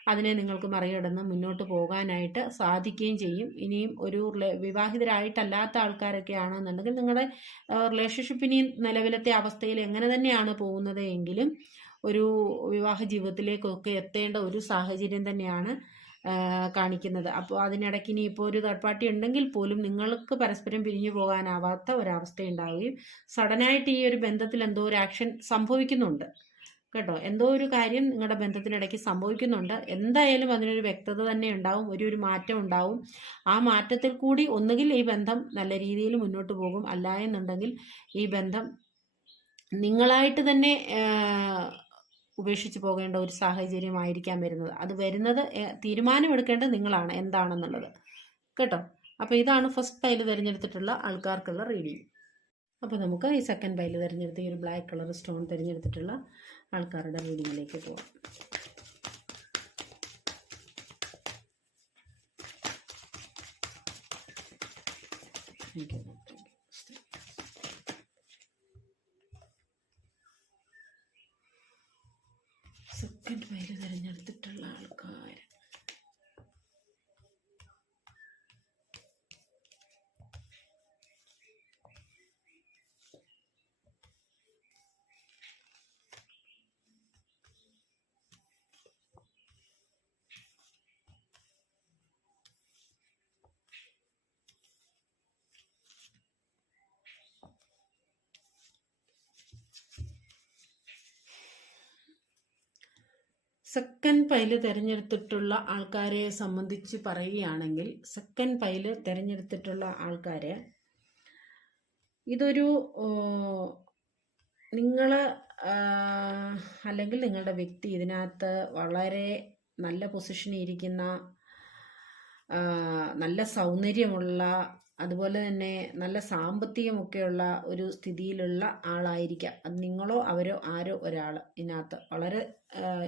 അതിനെ നിങ്ങൾക്ക് മറികടന്ന് മുന്നോട്ട് പോകാനായിട്ട് സാധിക്കുകയും ചെയ്യും. ഇനിയും ഒരു വിവാഹിതരായിട്ടല്ലാത്ത ആൾക്കാരൊക്കെ ആണെന്നുണ്ടെങ്കിൽ നിങ്ങളുടെ റിലേഷൻഷിപ്പിനി നിലവിലത്തെ അവസ്ഥയിൽ എങ്ങനെ തന്നെയാണ് പോകുന്നത് എങ്കിലും ഒരു വിവാഹ ജീവിതത്തിലേക്കൊക്കെ എത്തേണ്ട ഒരു സാഹചര്യം തന്നെയാണ് കാണിക്കുന്നത്. അപ്പോൾ അതിനിടയ്ക്ക് ഇനി ഇപ്പോൾ ഒരു തേർഡ് പാർട്ടി ഉണ്ടെങ്കിൽ പോലും നിങ്ങൾക്ക് പരസ്പരം പിരിഞ്ഞു പോകാനാവാത്ത ഒരവസ്ഥ ഉണ്ടാവുകയും സഡനായിട്ട് ഈ ഒരു ബന്ധത്തിൽ എന്തോ ഒരു ആക്ഷൻ സംഭവിക്കുന്നുണ്ട്. കേട്ടോ? എന്തോ ഒരു കാര്യം നിങ്ങളുടെ ബന്ധത്തിനിടയ്ക്ക് സംഭവിക്കുന്നുണ്ട്. എന്തായാലും അതിനൊരു വ്യക്തത തന്നെ ഉണ്ടാവും. ഒരു ഒരു മാറ്റം ഉണ്ടാവും. ആ മാറ്റത്തിൽ കൂടി ഒന്നുകിൽ ഈ ബന്ധം നല്ല രീതിയിൽ മുന്നോട്ട് പോകും. അല്ല എന്നുണ്ടെങ്കിൽ ഈ ബന്ധം നിങ്ങളായിട്ട് തന്നെ ഉപേക്ഷിച്ച് പോകേണ്ട ഒരു സാഹചര്യമായിരിക്കാം വരുന്നത്. അത് വരുന്നത് തീരുമാനമെടുക്കേണ്ടത് നിങ്ങളാണ്. എന്താണെന്നുള്ളത്. കേട്ടോ? അപ്പോൾ ഇതാണ് ഫസ്റ്റ് പൈൽ തിരഞ്ഞെടുത്തിട്ടുള്ള ആൾക്കാർക്കുള്ള റീഡിങ് അപ്പോൾ നമുക്ക് ഈ സെക്കൻഡ് പൈൽ തിരഞ്ഞെടുത്ത് ഈ ഒരു ബ്ലാക്ക് കളർ സ്റ്റോൺ തിരഞ്ഞെടുത്തിട്ടുള്ള ആൾക്കാരുടെ റീഡിങ്ങിലേക്ക് പോകാം Thank യു സെക്കൻഡ് പൈൽ തിരഞ്ഞെടുത്തിട്ടുള്ള ആൾക്കാർ സെക്കൻഡ് പൈൽ തിരഞ്ഞെടുത്തിട്ടുള്ള ആൾക്കാരെ സംബന്ധിച്ച് പറയുകയാണെങ്കിൽ സെക്കൻഡ് പൈൽ തിരഞ്ഞെടുത്തിട്ടുള്ള ആൾക്കാരെ ഇതൊരു നിങ്ങൾ അല്ലെങ്കിൽ നിങ്ങളുടെ വ്യക്തി ഇതിനകത്ത് വളരെ നല്ല പൊസിഷനിൽ ഇരിക്കുന്ന നല്ല സൗന്ദര്യമുള്ള അതുപോലെ തന്നെ നല്ല സാമ്പത്തികമൊക്കെയുള്ള ഒരു സ്ഥിതിയിലുള്ള ആളായിരിക്കാം. അത് നിങ്ങളോ അവരോ ആരോ ഒരാൾ ഇതിനകത്ത് വളരെ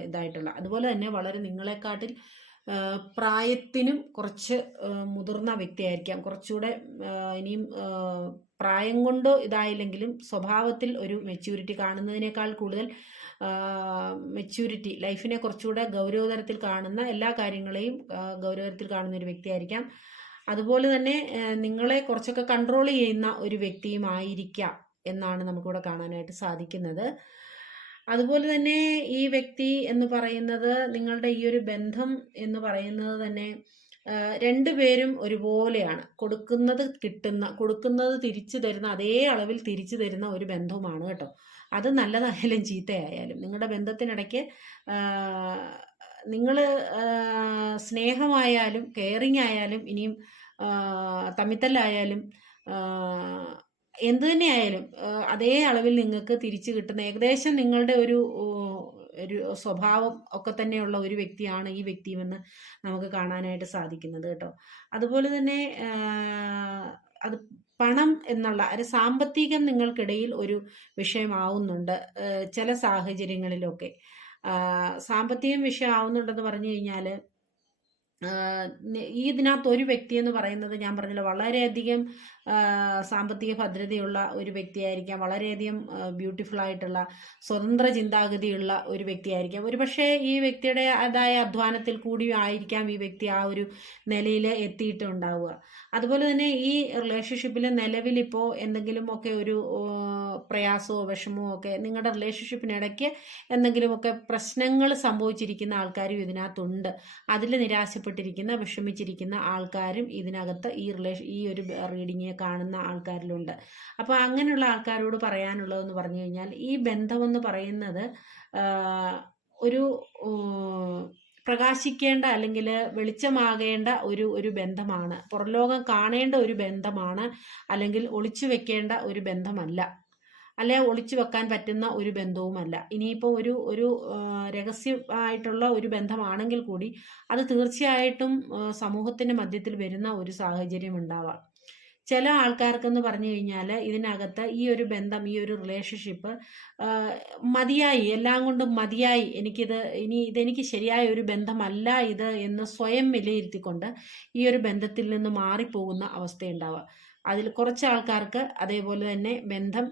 ഇതായിട്ടുള്ള. അതുപോലെ തന്നെ വളരെ നിങ്ങളെക്കാട്ടിൽ പ്രായത്തിനും കുറച്ച് മുതിർന്ന വ്യക്തിയായിരിക്കാം. കുറച്ചുകൂടെ ഇനിയും പ്രായം കൊണ്ടോ ഇതായില്ലെങ്കിലും സ്വഭാവത്തിൽ ഒരു മെച്യൂരിറ്റി കാണുന്നതിനേക്കാൾ കൂടുതൽ മെച്യൂരിറ്റി ലൈഫിനെ കുറച്ചുകൂടെ ഗൗരവതരത്തിൽ കാണുന്ന എല്ലാ കാര്യങ്ങളെയും ഗൗരവതരത്തിൽ കാണുന്ന ഒരു വ്യക്തിയായിരിക്കാം. അതുപോലെ തന്നെ നിങ്ങളെ കുറച്ചൊക്കെ കൺട്രോൾ ചെയ്യുന്ന ഒരു വ്യക്തിയുമായിരിക്കാം എന്നാണ് നമുക്കിവിടെ കാണാനായിട്ട് സാധിക്കുന്നത്. അതുപോലെ തന്നെ ഈ വ്യക്തി എന്ന് പറയുന്നത് നിങ്ങളുടെ ഈ ഒരു ബന്ധം എന്ന് പറയുന്നത് തന്നെ രണ്ടുപേരും ഒരുപോലെയാണ്. കൊടുക്കുന്നത് കിട്ടുന്ന കൊടുക്കുന്നത് തിരിച്ചു തരുന്ന അതേ അളവിൽ തിരിച്ചു തരുന്ന ഒരു ബന്ധവുമാണ് കേട്ടോ. അത് നല്ലതായാലും ചീത്തയായാലും. നിങ്ങളുടെ ബന്ധത്തിനിടയ്ക്ക് നിങ്ങൾ സ്നേഹമായാലും കെയറിങ് ആയാലും ഇനിയും തമ്മിത്തല്ലായാലും എന്ത് തന്നെയായാലും അതേ അളവിൽ നിങ്ങൾക്ക് തിരിച്ചു കിട്ടുന്ന ഏകദേശം നിങ്ങളുടെ ഒരു ഒരു സ്വഭാവം ഒക്കെ തന്നെയുള്ള ഒരു വ്യക്തിയാണ് ഈ വ്യക്തിയുമെന്ന് നമുക്ക് കാണാനായിട്ട് സാധിക്കുന്നത് കേട്ടോ. അതുപോലെ തന്നെ അത് പണം എന്നുള്ള ഒരു സാമ്പത്തികം നിങ്ങൾക്കിടയിൽ ഒരു വിഷയമാവുന്നുണ്ട് ചില സാഹചര്യങ്ങളിലൊക്കെ. സാമ്പത്തികം വിഷയമാവുന്നുണ്ടെന്ന് പറഞ്ഞു കഴിഞ്ഞാൽ ഈ ഇതിനകത്ത് ഒരു വ്യക്തി എന്ന് പറയുന്നത് ഞാൻ പറഞ്ഞല്ലോ വളരെയധികം സാമ്പത്തിക ഭദ്രതയുള്ള ഒരു വ്യക്തിയായിരിക്കാം. വളരെയധികം ബ്യൂട്ടിഫുൾ ആയിട്ടുള്ള സ്വതന്ത്ര ചിന്താഗതിയുള്ള ഒരു വ്യക്തിയായിരിക്കാം. ഒരു പക്ഷേ ഈ വ്യക്തിയുടെ അതായ അധ്വാനത്തിൽ കൂടി ആയിരിക്കാം ഈ വ്യക്തി ആ ഒരു നിലയിൽ എത്തിയിട്ടുണ്ടാവുക. അതുപോലെ തന്നെ ഈ റിലേഷൻഷിപ്പിൽ നിലവിലിപ്പോൾ എന്തെങ്കിലുമൊക്കെ ഒരു പ്രയാസമോ വിഷമമോ ഒക്കെ നിങ്ങളുടെ റിലേഷൻഷിപ്പിനിടയ്ക്ക് എന്തെങ്കിലുമൊക്കെ പ്രശ്നങ്ങൾ സംഭവിച്ചിരിക്കുന്ന ആൾക്കാരും ഇതിനകത്തുണ്ട്. അതിൽ നിരാശപ്പെട്ടിരിക്കുന്ന വിഷമിച്ചിരിക്കുന്ന ആൾക്കാരും ഇതിനകത്ത് ഈ റിലേഷൻ ഈ ഒരു റീഡിങ്ങിനെ കാണുന്ന ആൾക്കാരിലുണ്ട്. അപ്പോൾ അങ്ങനെയുള്ള ആൾക്കാരോട് പറയാനുള്ളതെന്ന് പറഞ്ഞു കഴിഞ്ഞാൽ ഈ ബന്ധമെന്ന് പറയുന്നത് ഒരു പ്രകാശിക്കേണ്ട അല്ലെങ്കിൽ വെളിച്ചമാകേണ്ട ഒരു ഒരു ബന്ധമാണ്. പുറലോകം കാണേണ്ട ഒരു ബന്ധമാണ് അല്ലെങ്കിൽ ഒളിച്ചു വെക്കേണ്ട ഒരു ബന്ധമല്ല. അല്ലെ ഒളിച്ചു വെക്കാൻ പറ്റുന്ന ഒരു ബന്ധവുമല്ല. ഇനിയിപ്പോൾ ഒരു ഒരു രഹസ്യമായിട്ടുള്ള ഒരു ബന്ധമാണെങ്കിൽ കൂടി അത് തീർച്ചയായിട്ടും സമൂഹത്തിന്റെ മധ്യത്തിൽ വരുന്ന ഒരു സാഹചര്യം ഉണ്ടാവാം. ചില ആൾക്കാർക്കെന്ന് പറഞ്ഞു കഴിഞ്ഞാൽ ഇതിനകത്ത് ഈ ഒരു ബന്ധം ഈ ഒരു റിലേഷൻഷിപ്പ് മതിയായി എല്ലാം കൊണ്ടും മതിയായി എനിക്കിത് ഇനി ഇതെനിക്ക് ശരിയായ ഒരു ബന്ധമല്ല ഇത് എന്ന് സ്വയം വിലയിരുത്തിക്കൊണ്ട് ഈ ഒരു ബന്ധത്തിൽ നിന്ന് മാറിപ്പോകുന്ന അവസ്ഥയുണ്ടാവുക. അതിൽ കുറച്ച് ആൾക്കാർക്ക് അതേപോലെ തന്നെ ബന്ധം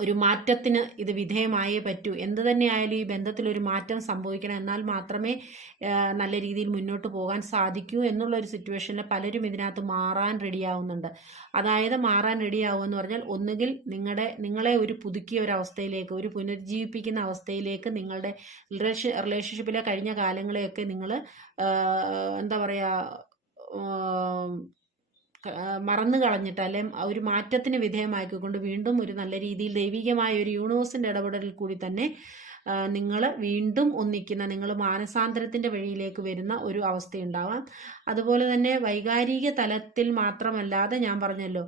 ഒരു മാറ്റത്തിന് ഇത് വിധേയമായേ പറ്റൂ. എന്ത് തന്നെയായാലും ഈ ബന്ധത്തിൽ ഒരു മാറ്റം സംഭവിക്കണം എന്നാൽ മാത്രമേ നല്ല രീതിയിൽ മുന്നോട്ട് പോകാൻ സാധിക്കൂ എന്നുള്ള ഒരു സിറ്റുവേഷനിൽ പലരും ഇതിനകത്ത് മാറാൻ റെഡിയാവുന്നുണ്ട് അതായത് മാറാൻ റെഡിയാവുമെന്ന് പറഞ്ഞാൽ ഒന്നുകിൽ നിങ്ങളുടെ നിങ്ങളെ ഒരു പുതുക്കിയ ഒരു അവസ്ഥയിലേക്ക് ഒരു പുനരുജ്ജീവിപ്പിക്കുന്ന അവസ്ഥയിലേക്ക് നിങ്ങളുടെ റിലേഷൻ റിലേഷൻഷിപ്പിലെ കഴിഞ്ഞ കാലങ്ങളെയൊക്കെ നിങ്ങൾ എന്താ പറയുക മറന്നു കളഞ്ഞിട്ട് അല്ലെ ഒരു മാറ്റത്തിന് വിധേയമാക്കിക്കൊണ്ട് വീണ്ടും ഒരു നല്ല രീതിയിൽ ദൈവികമായ ഒരു യൂണിവേഴ്സിന്റെ ഇടപെടലിൽ കൂടി തന്നെ നിങ്ങൾ വീണ്ടും ഒന്നിക്കുന്ന നിങ്ങൾ മാനസാന്തരത്തിന്റെ വഴിയിലേക്ക് വരുന്ന ഒരു അവസ്ഥയുണ്ടാവാം. അതുപോലെ തന്നെ വൈകാരിക തലത്തിൽ മാത്രമല്ലാതെ ഞാൻ പറഞ്ഞല്ലോ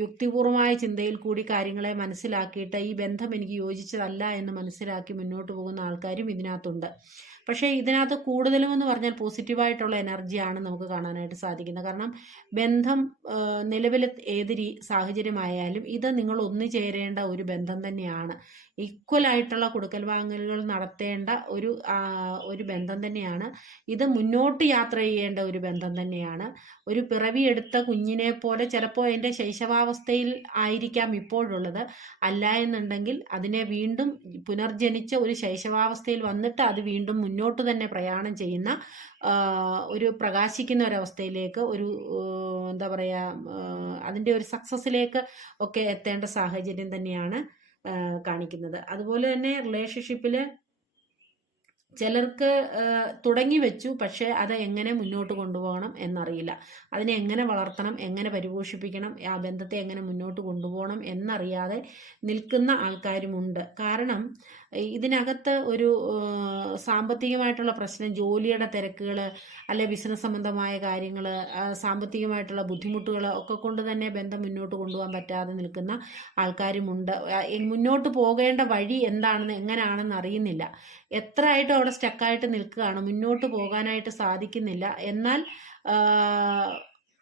യുക്തിപൂർവമായ ചിന്തയിൽ കൂടി കാര്യങ്ങളെ മനസ്സിലാക്കിയിട്ട് ഈ ബന്ധം എനിക്ക് യോജിച്ചതല്ല എന്ന് മനസ്സിലാക്കി മുന്നോട്ട് പോകുന്ന ആൾക്കാരും ഇതിനകത്തുണ്ട്. പക്ഷേ ഇതിനകത്ത് കൂടുതലും എന്ന് പറഞ്ഞാൽ പോസിറ്റീവായിട്ടുള്ള എനർജിയാണ് നമുക്ക് കാണാനായിട്ട് സാധിക്കുന്നത്. കാരണം ബന്ധം നിലവിൽ ഏത് രീ സാഹചര്യമായാലും ഇത് നിങ്ങൾ ഒന്നു ചേരേണ്ട ഒരു ബന്ധം തന്നെയാണ്. ഈക്വൽ ആയിട്ടുള്ള കൊടുക്കൽ വാങ്ങലുകൾ നടത്തേണ്ട ഒരു ഒരു ബന്ധം തന്നെയാണ്. ഇത് മുന്നോട്ട് യാത്ര ചെയ്യേണ്ട ഒരു ബന്ധം തന്നെയാണ്. ഒരു പിറവി എടുത്ത കുഞ്ഞിനെ പോലെ ചിലപ്പോൾ അതിന്റെ ശൈശവാവസ്ഥയിൽ ആയിരിക്കാം ഇപ്പോഴുള്ളത്. അല്ല എന്നുണ്ടെങ്കിൽ അതിനെ വീണ്ടും പുനർജനിച്ച ഒരു ശൈശവാവസ്ഥയിൽ വന്നിട്ട് അത് വീണ്ടും മുന്നോട്ട് തന്നെ പ്രയാണം ചെയ്യുന്ന ഒരു പ്രകാശിക്കുന്ന ഒരവസ്ഥയിലേക്ക് ഒരു എന്താ പറയുക അതിന്റെ ഒരു സക്സസ്സിലേക്ക് ഒക്കെ എത്തേണ്ട സാഹചര്യം തന്നെയാണ് കാണിക്കുന്നത്. അതുപോലെ തന്നെ റിലേഷൻഷിപ്പിൽ ചിലർക്ക് തുടങ്ങി വെച്ചു. പക്ഷേ അത് എങ്ങനെ മുന്നോട്ട് കൊണ്ടുപോകണം എന്നറിയില്ല. അതിനെ എങ്ങനെ വളർത്തണം എങ്ങനെ പരിപോഷിപ്പിക്കണം ആ ബന്ധത്തെ എങ്ങനെ മുന്നോട്ട് കൊണ്ടുപോകണം എന്നറിയാതെ നിൽക്കുന്ന ആൾക്കാരുമുണ്ട്. കാരണം ഇതിനകത്ത് ഒരു സാമ്പത്തികമായിട്ടുള്ള പ്രശ്നം ജോലിയുടെ തിരക്കുകൾ അല്ലെ ബിസിനസ് സംബന്ധമായ കാര്യങ്ങൾ സാമ്പത്തികമായിട്ടുള്ള ബുദ്ധിമുട്ടുകൾ ഒക്കെ കൊണ്ട് തന്നെ ബന്ധം മുന്നോട്ട് കൊണ്ടുപോകാൻ പറ്റാതെ നിൽക്കുന്ന ആൾക്കാരുമുണ്ട് മുന്നോട്ട് പോകേണ്ട വഴി എന്താണെന്ന് എങ്ങനെയാണെന്ന് അറിയുന്നില്ല. എത്ര ആയിട്ടും അവിടെ സ്റ്റക്കായിട്ട് നിൽക്കുകയാണ് മുന്നോട്ട് പോകാനായിട്ട് സാധിക്കുന്നില്ല. എന്നാൽ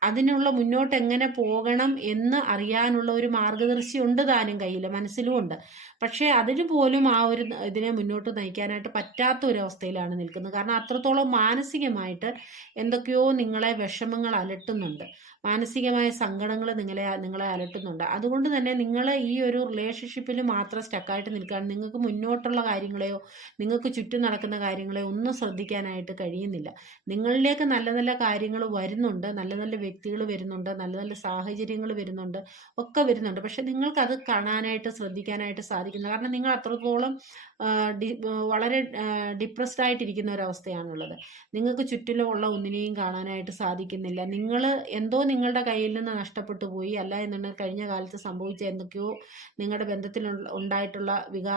അതിനുള്ള മുന്നോട്ട് എങ്ങനെ പോകണം എന്ന് അറിയാനുള്ള ഒരു മാർഗദർശി ഉണ്ട് താനും കയ്യിൽ മനസ്സിലും ഉണ്ട്. പക്ഷേ അതിന് പോലും ആ ഒരു ഇതിനെ മുന്നോട്ട് നയിക്കാനായിട്ട് പറ്റാത്ത ഒരു അവസ്ഥയിലാണ് നിൽക്കുന്നത്. കാരണം അത്രത്തോളം മാനസികമായിട്ട് എന്തൊക്കെയോ നിങ്ങളെ വിഷമങ്ങൾ അലട്ടുന്നുണ്ട്. മാനസികമായ സങ്കടങ്ങൾ നിങ്ങളെ നിങ്ങളെ അലട്ടുന്നുണ്ട്. അതുകൊണ്ട് തന്നെ നിങ്ങൾ ഈ ഒരു റിലേഷൻഷിപ്പിൽ മാത്രം സ്റ്റക്കായിട്ട് നിൽക്കുകയാണ്. നിങ്ങൾക്ക് മുന്നോട്ടുള്ള കാര്യങ്ങളെയോ നിങ്ങൾക്ക് ചുറ്റും നടക്കുന്ന കാര്യങ്ങളെയോ ഒന്നും ശ്രദ്ധിക്കാനായിട്ട് കഴിയുന്നില്ല. നിങ്ങളിലേക്ക് നല്ല നല്ല കാര്യങ്ങൾ വരുന്നുണ്ട് നല്ല നല്ല വ്യക്തികൾ വരുന്നുണ്ട് നല്ല നല്ല സാഹചര്യങ്ങൾ വരുന്നുണ്ട് ഒക്കെ വരുന്നുണ്ട്. പക്ഷെ നിങ്ങൾക്കത് കാണാനായിട്ട് ശ്രദ്ധിക്കാനായിട്ട് സാധിക്കുന്നു കാരണം നിങ്ങൾ അത്രത്തോളം വളരെ ഡിപ്രസ്ഡ് ആയിട്ടിരിക്കുന്ന ഒരവസ്ഥയാണുള്ളത്. നിങ്ങൾക്ക് ചുറ്റിലുമുള്ള ഒന്നിനെയും കാണാനായിട്ട് സാധിക്കുന്നില്ല. നിങ്ങൾ എന്തോ നിങ്ങളുടെ കയ്യിൽ നിന്ന് നഷ്ടപ്പെട്ടു പോയി അല്ല എന്നുണ്ടെങ്കിൽ കഴിഞ്ഞ കാലത്ത് സംഭവിച്ച എന്തൊക്കെയോ നിങ്ങളുടെ ബന്ധത്തിൽ ഉണ്ടായിട്ടുള്ള വികാ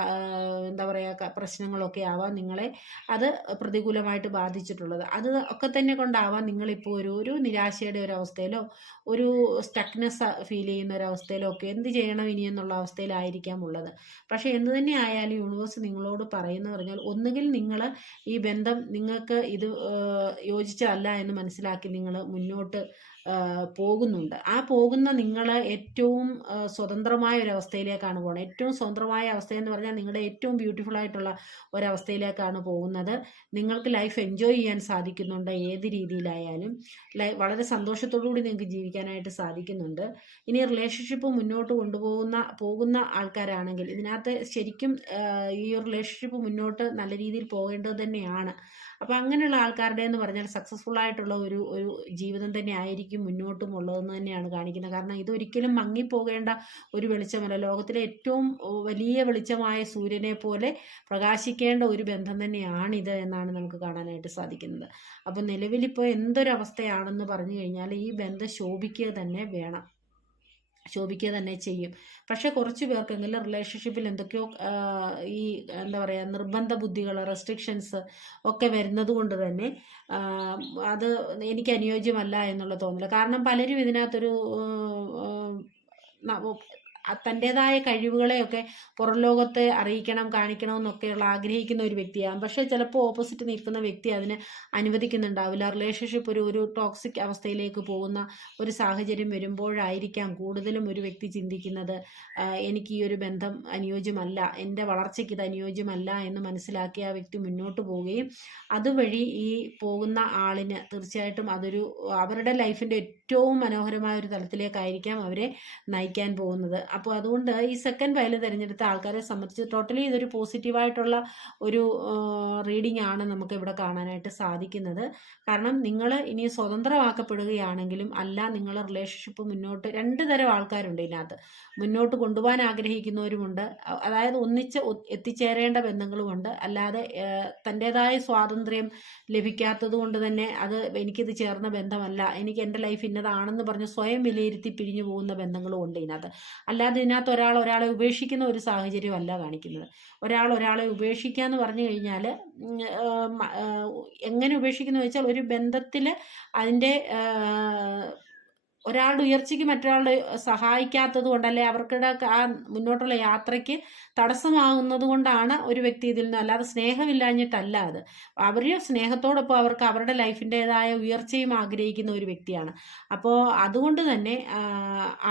എന്താ പറയുക പ്രശ്നങ്ങളൊക്കെ ആവാം നിങ്ങളെ അത് പ്രതികൂലമായിട്ട് ബാധിച്ചിട്ടുള്ളത്. അത് ഒക്കെ തന്നെ കൊണ്ടാവാം നിങ്ങളിപ്പോൾ ഒരു ഒരു നിരാശയുടെ ഒരു അവസ്ഥയിലോ ഒരു സ്റ്റക്നെസ് ഫീൽ ചെയ്യുന്ന ഒരു അവസ്ഥയിലോ ഒക്കെ എന്ത് ചെയ്യണം ഇനി എന്നുള്ള അവസ്ഥയിലായിരിക്കാം ഉള്ളത്. പക്ഷേ എന്ത് തന്നെ ആയാലും യൂണിവേഴ്സ് നിങ്ങളോട് പറയുന്നത് പറഞ്ഞാൽ ഒന്നുകിൽ നിങ്ങൾ ഈ ബന്ധം നിങ്ങൾക്ക് ഇത് യോജിച്ചതല്ല എന്ന് മനസ്സിലാക്കി നിങ്ങൾ മുന്നോട്ട് പോകുന്നുണ്ട്. ആ പോകുന്ന നിങ്ങൾ ഏറ്റവും സ്വതന്ത്രമായ ഒരു അവസ്ഥയിലേക്കാണ് പോകുന്നത് ഏറ്റവും സ്വതന്ത്രമായ അവസ്ഥ എന്ന് പറഞ്ഞാൽ നിങ്ങളുടെ ഏറ്റവും ബ്യൂട്ടിഫുൾ ആയിട്ടുള്ള ഒരവസ്ഥയിലേക്കാണ് പോകുന്നത്. നിങ്ങൾക്ക് ലൈഫ് എൻജോയ് ചെയ്യാൻ സാധിക്കുന്നുണ്ട് ഏത് രീതിയിലായാലും. വളരെ കൂടി നിങ്ങൾക്ക് ജീവിക്കാനായിട്ട് സാധിക്കുന്നുണ്ട്. ഇനി റിലേഷൻഷിപ്പ് മുന്നോട്ട് കൊണ്ടുപോകുന്ന പോകുന്ന ആൾക്കാരാണെങ്കിൽ ഇതിനകത്ത് ശരിക്കും ഈ റിലേഷൻഷിപ്പ് മുന്നോട്ട് നല്ല രീതിയിൽ പോകേണ്ടത് തന്നെയാണ്. അപ്പോൾ അങ്ങനെയുള്ള ആൾക്കാരുടെ എന്ന് പറഞ്ഞാൽ സക്സസ്ഫുൾ ആയിട്ടുള്ള ഒരു ഒരു ജീവിതം തന്നെ ആയിരിക്കും മുന്നോട്ടും ഉള്ളതെന്ന് തന്നെയാണ് കാണിക്കുന്നത്. കാരണം ഇതൊരിക്കലും മങ്ങിപ്പോകേണ്ട ഒരു വെളിച്ചമല്ല. ലോകത്തിലെ ഏറ്റവും വലിയ വെളിച്ചമായ സൂര്യനെ പോലെ പ്രകാശിക്കേണ്ട ഒരു ബന്ധം തന്നെയാണിത് എന്നാണ് നമുക്ക് കാണാനായിട്ട് സാധിക്കുന്നത്. അപ്പോൾ നിലവിലിപ്പോൾ എന്തൊരവസ്ഥയാണെന്ന് പറഞ്ഞു കഴിഞ്ഞാൽ ഈ ബന്ധം ശോഭിക്കുക തന്നെ വേണം. ശോഭിക്കുക തന്നെ ചെയ്യും. പക്ഷേ കുറച്ച് പേർക്കെങ്കിലും റിലേഷൻഷിപ്പിൽ എന്തൊക്കെയോ ഈ എന്താ പറയുക നിർബന്ധ ബുദ്ധികൾ റെസ്ട്രിക്ഷൻസ് ഒക്കെ വരുന്നത് കൊണ്ട് തന്നെ അത് എനിക്ക് അനുയോജ്യമല്ല എന്നുള്ള തോന്നൽ കാരണം പലരും ഇതിനകത്തൊരു തന്റെതായ കഴിവുകളെയൊക്കെ പുറം ലോകത്തെ അറിയിക്കണം കാണിക്കണം എന്നൊക്കെയുള്ള ആഗ്രഹിക്കുന്ന ഒരു വ്യക്തിയാണ്. പക്ഷേ ചിലപ്പോൾ ഓപ്പോസിറ്റ് നിൽക്കുന്ന വ്യക്തി അതിന് അനുവദിക്കുന്നുണ്ടാവില്ല. റിലേഷൻഷിപ്പ് ഒരു ഒരു ടോക്സിക് അവസ്ഥയിലേക്ക് പോകുന്ന ഒരു സാഹചര്യം വരുമ്പോഴായിരിക്കാം കൂടുതലും ഒരു വ്യക്തി ചിന്തിക്കുന്നത്. എനിക്ക് ഈ ഒരു ബന്ധം അനുയോജ്യമല്ല എന്റെ വളർച്ചയ്ക്ക് ഇത് അനുയോജ്യമല്ല എന്ന് മനസ്സിലാക്കി ആ വ്യക്തി മുന്നോട്ട് പോവുകയും അതുവഴി ഈ പോകുന്ന ആളിന് തീർച്ചയായിട്ടും അതൊരു അവരുടെ ലൈഫിന്റെ ഏറ്റവും മനോഹരമായ ഒരു തലത്തിലേക്കായിരിക്കാം അവരെ നയിക്കാൻ പോകുന്നത്. അപ്പോൾ അതുകൊണ്ട് ഈ സെക്കൻഡ് വയൽ തിരഞ്ഞെടുത്ത ആൾക്കാരെ സംബന്ധിച്ച് ടോട്ടലി ഇതൊരു പോസിറ്റീവായിട്ടുള്ള ഒരു റീഡിംഗ് ആണ് നമുക്ക് ഇവിടെ കാണാനായിട്ട് സാധിക്കുന്നത്. കാരണം നിങ്ങൾ ഇനി സ്വതന്ത്രമാക്കപ്പെടുകയാണെങ്കിലും അല്ല നിങ്ങൾ റിലേഷൻഷിപ്പ് മുന്നോട്ട് രണ്ട് തരം ആൾക്കാരുണ്ട് ഇതിനകത്ത്. മുന്നോട്ട് കൊണ്ടുപോകാൻ ആഗ്രഹിക്കുന്നവരുമുണ്ട്. അതായത് ഒന്നിച്ച് എത്തിച്ചേരേണ്ട ബന്ധങ്ങളുമുണ്ട്. അല്ലാതെ തന്റെതായ സ്വാതന്ത്ര്യം ലഭിക്കാത്തത് കൊണ്ട് തന്നെ അത് എനിക്കിത് ചേർന്ന ബന്ധമല്ല. എനിക്ക് എന്റെ ലൈഫ് ഇന്നതാണെന്ന് പറഞ്ഞ് സ്വയം വിലയിരുത്തി പിരിഞ്ഞു പോകുന്ന ബന്ധങ്ങളും ഉണ്ട് ഇതിനകത്ത് അല്ലാതെ ഇതിനകത്ത് ഒരാൾ ഒരാളെ ഉപേക്ഷിക്കുന്ന ഒരു സാഹചര്യമല്ല കാണിക്കുന്നത്. ഒരാൾ ഒരാളെ ഉപേക്ഷിക്കുക എന്ന് പറഞ്ഞു കഴിഞ്ഞാൽ എങ്ങനെ ഉപേക്ഷിക്കുന്നു വെച്ചാൽ ഒരു ബന്ധത്തിൽ അതിന്റെ ഒരാളുടെ ഉയർച്ചയ്ക്ക് മറ്റൊരാളുടെ സഹായിക്കാത്തത് കൊണ്ടല്ലേ അവർക്കിടെ ആ മുന്നോട്ടുള്ള യാത്രയ്ക്ക് തടസ്സമാകുന്നത് കൊണ്ടാണ് ഒരു വ്യക്തി ഇതിൽ നിന്ന് അല്ലാതെ സ്നേഹമില്ലാഞ്ഞിട്ടല്ല അത്. അവർ സ്നേഹത്തോടൊപ്പം അവർക്ക് അവരുടെ ലൈഫിന്റെതായ ഉയർച്ചയും ആഗ്രഹിക്കുന്ന ഒരു വ്യക്തിയാണ്. അപ്പോൾ അതുകൊണ്ട് തന്നെ ആ,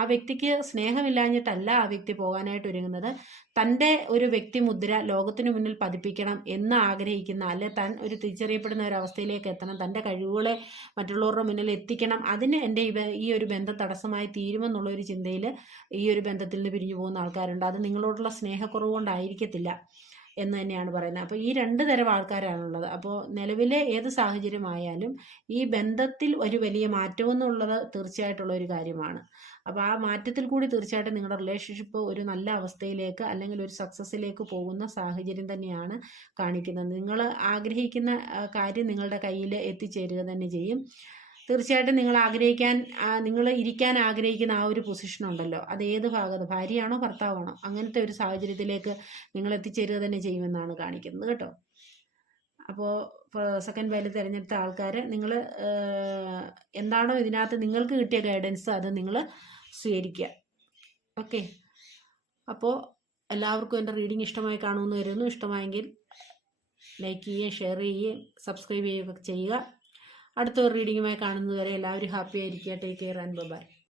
വ്യക്തിക്ക് സ്നേഹമില്ലാഞ്ഞിട്ടല്ല ആ വ്യക്തി പോകാനായിട്ട് ഒരുങ്ങുന്നത്. തന്റെ ഒരു വ്യക്തിമുദ്ര ലോകത്തിന് മുന്നിൽ പതിപ്പിക്കണം എന്ന് ആഗ്രഹിക്കുന്ന അല്ലെ താൻ ഒരു തിരിച്ചറിയപ്പെടുന്ന ഒരു അവസ്ഥയിലേക്ക് എത്തണം തന്റെ കഴിവുകളെ മറ്റുള്ളവരുടെ മുന്നിൽ എത്തിക്കണം അതിന് എന്റെ ഈ ഒരു ബന്ധം തടസ്സമായി തീരുമെന്നുള്ള ഒരു ചിന്തയിൽ ഈ ഒരു ബന്ധത്തിൽ നിന്ന് പിരിഞ്ഞു പോകുന്ന ആൾക്കാരുണ്ട്. അത് നിങ്ങളോടുള്ള സ്നേഹക്കുറവ് കൊണ്ടായിരിക്കത്തില്ല. എന്ന് തന്നെയാണ് പറയുന്നത്. അപ്പോൾ ഈ രണ്ട് തരം ആൾക്കാരാണുള്ളത്. അപ്പോൾ നിലവിലെ ഏത് സാഹചര്യമായാലും ഈ ബന്ധത്തിൽ ഒരു വലിയ മാറ്റം എന്നുള്ളത് തീർച്ചയായിട്ടുള്ള ഒരു കാര്യമാണ്. അപ്പോൾ ആ മാറ്റത്തിൽ കൂടി തീർച്ചയായിട്ടും നിങ്ങളുടെ റിലേഷൻഷിപ്പ് ഒരു നല്ല അവസ്ഥയിലേക്ക് അല്ലെങ്കിൽ ഒരു സക്സസ്സിലേക്ക് പോകുന്ന സാഹചര്യം തന്നെയാണ് കാണിക്കുന്നത്. നിങ്ങൾ ആഗ്രഹിക്കുന്ന കാര്യം നിങ്ങളുടെ കയ്യിൽ എത്തിച്ചേരുക തന്നെ ചെയ്യും. തീർച്ചയായിട്ടും നിങ്ങൾ ആഗ്രഹിക്കാൻ നിങ്ങൾ ഇരിക്കാൻ ആഗ്രഹിക്കുന്ന ആ ഒരു പൊസിഷൻ ഉണ്ടല്ലോ. അത് ഏത് ഭാഗത്ത്? ഭാര്യയാണോ ഭർത്താവാണോ? അങ്ങനത്തെ ഒരു സാഹചര്യത്തിലേക്ക് നിങ്ങൾ എത്തിച്ചേരുക തന്നെ ചെയ്യുമെന്നാണ് കാണിക്കുന്നത് കേട്ടോ. അപ്പോൾ സെക്കൻഡ് വയലിൽ തിരഞ്ഞെടുത്ത ആൾക്കാർ നിങ്ങൾ എന്താണോ ഇതിനകത്ത് നിങ്ങൾക്ക് കിട്ടിയ ഗൈഡൻസ് അത് നിങ്ങൾ സ്വീകരിക്കുക. ഓക്കെ. അപ്പോൾ എല്ലാവർക്കും എന്റെ റീഡിംഗ് ഇഷ്ടമായി കാണുമെന്ന് വരുന്നു ഇഷ്ടമായെങ്കിൽ ലൈക്ക് ചെയ്യുകയും ഷെയർ ചെയ്യുകയും സബ്സ്ക്രൈബ് ചെയ്യുകയൊക്കെ ചെയ്യുക. അടുത്ത റീഡിങ്ങുമായി കാണുന്നതുവരെ എല്ലാവരും ഹാപ്പി ആയിരിക്കുക. Take care and by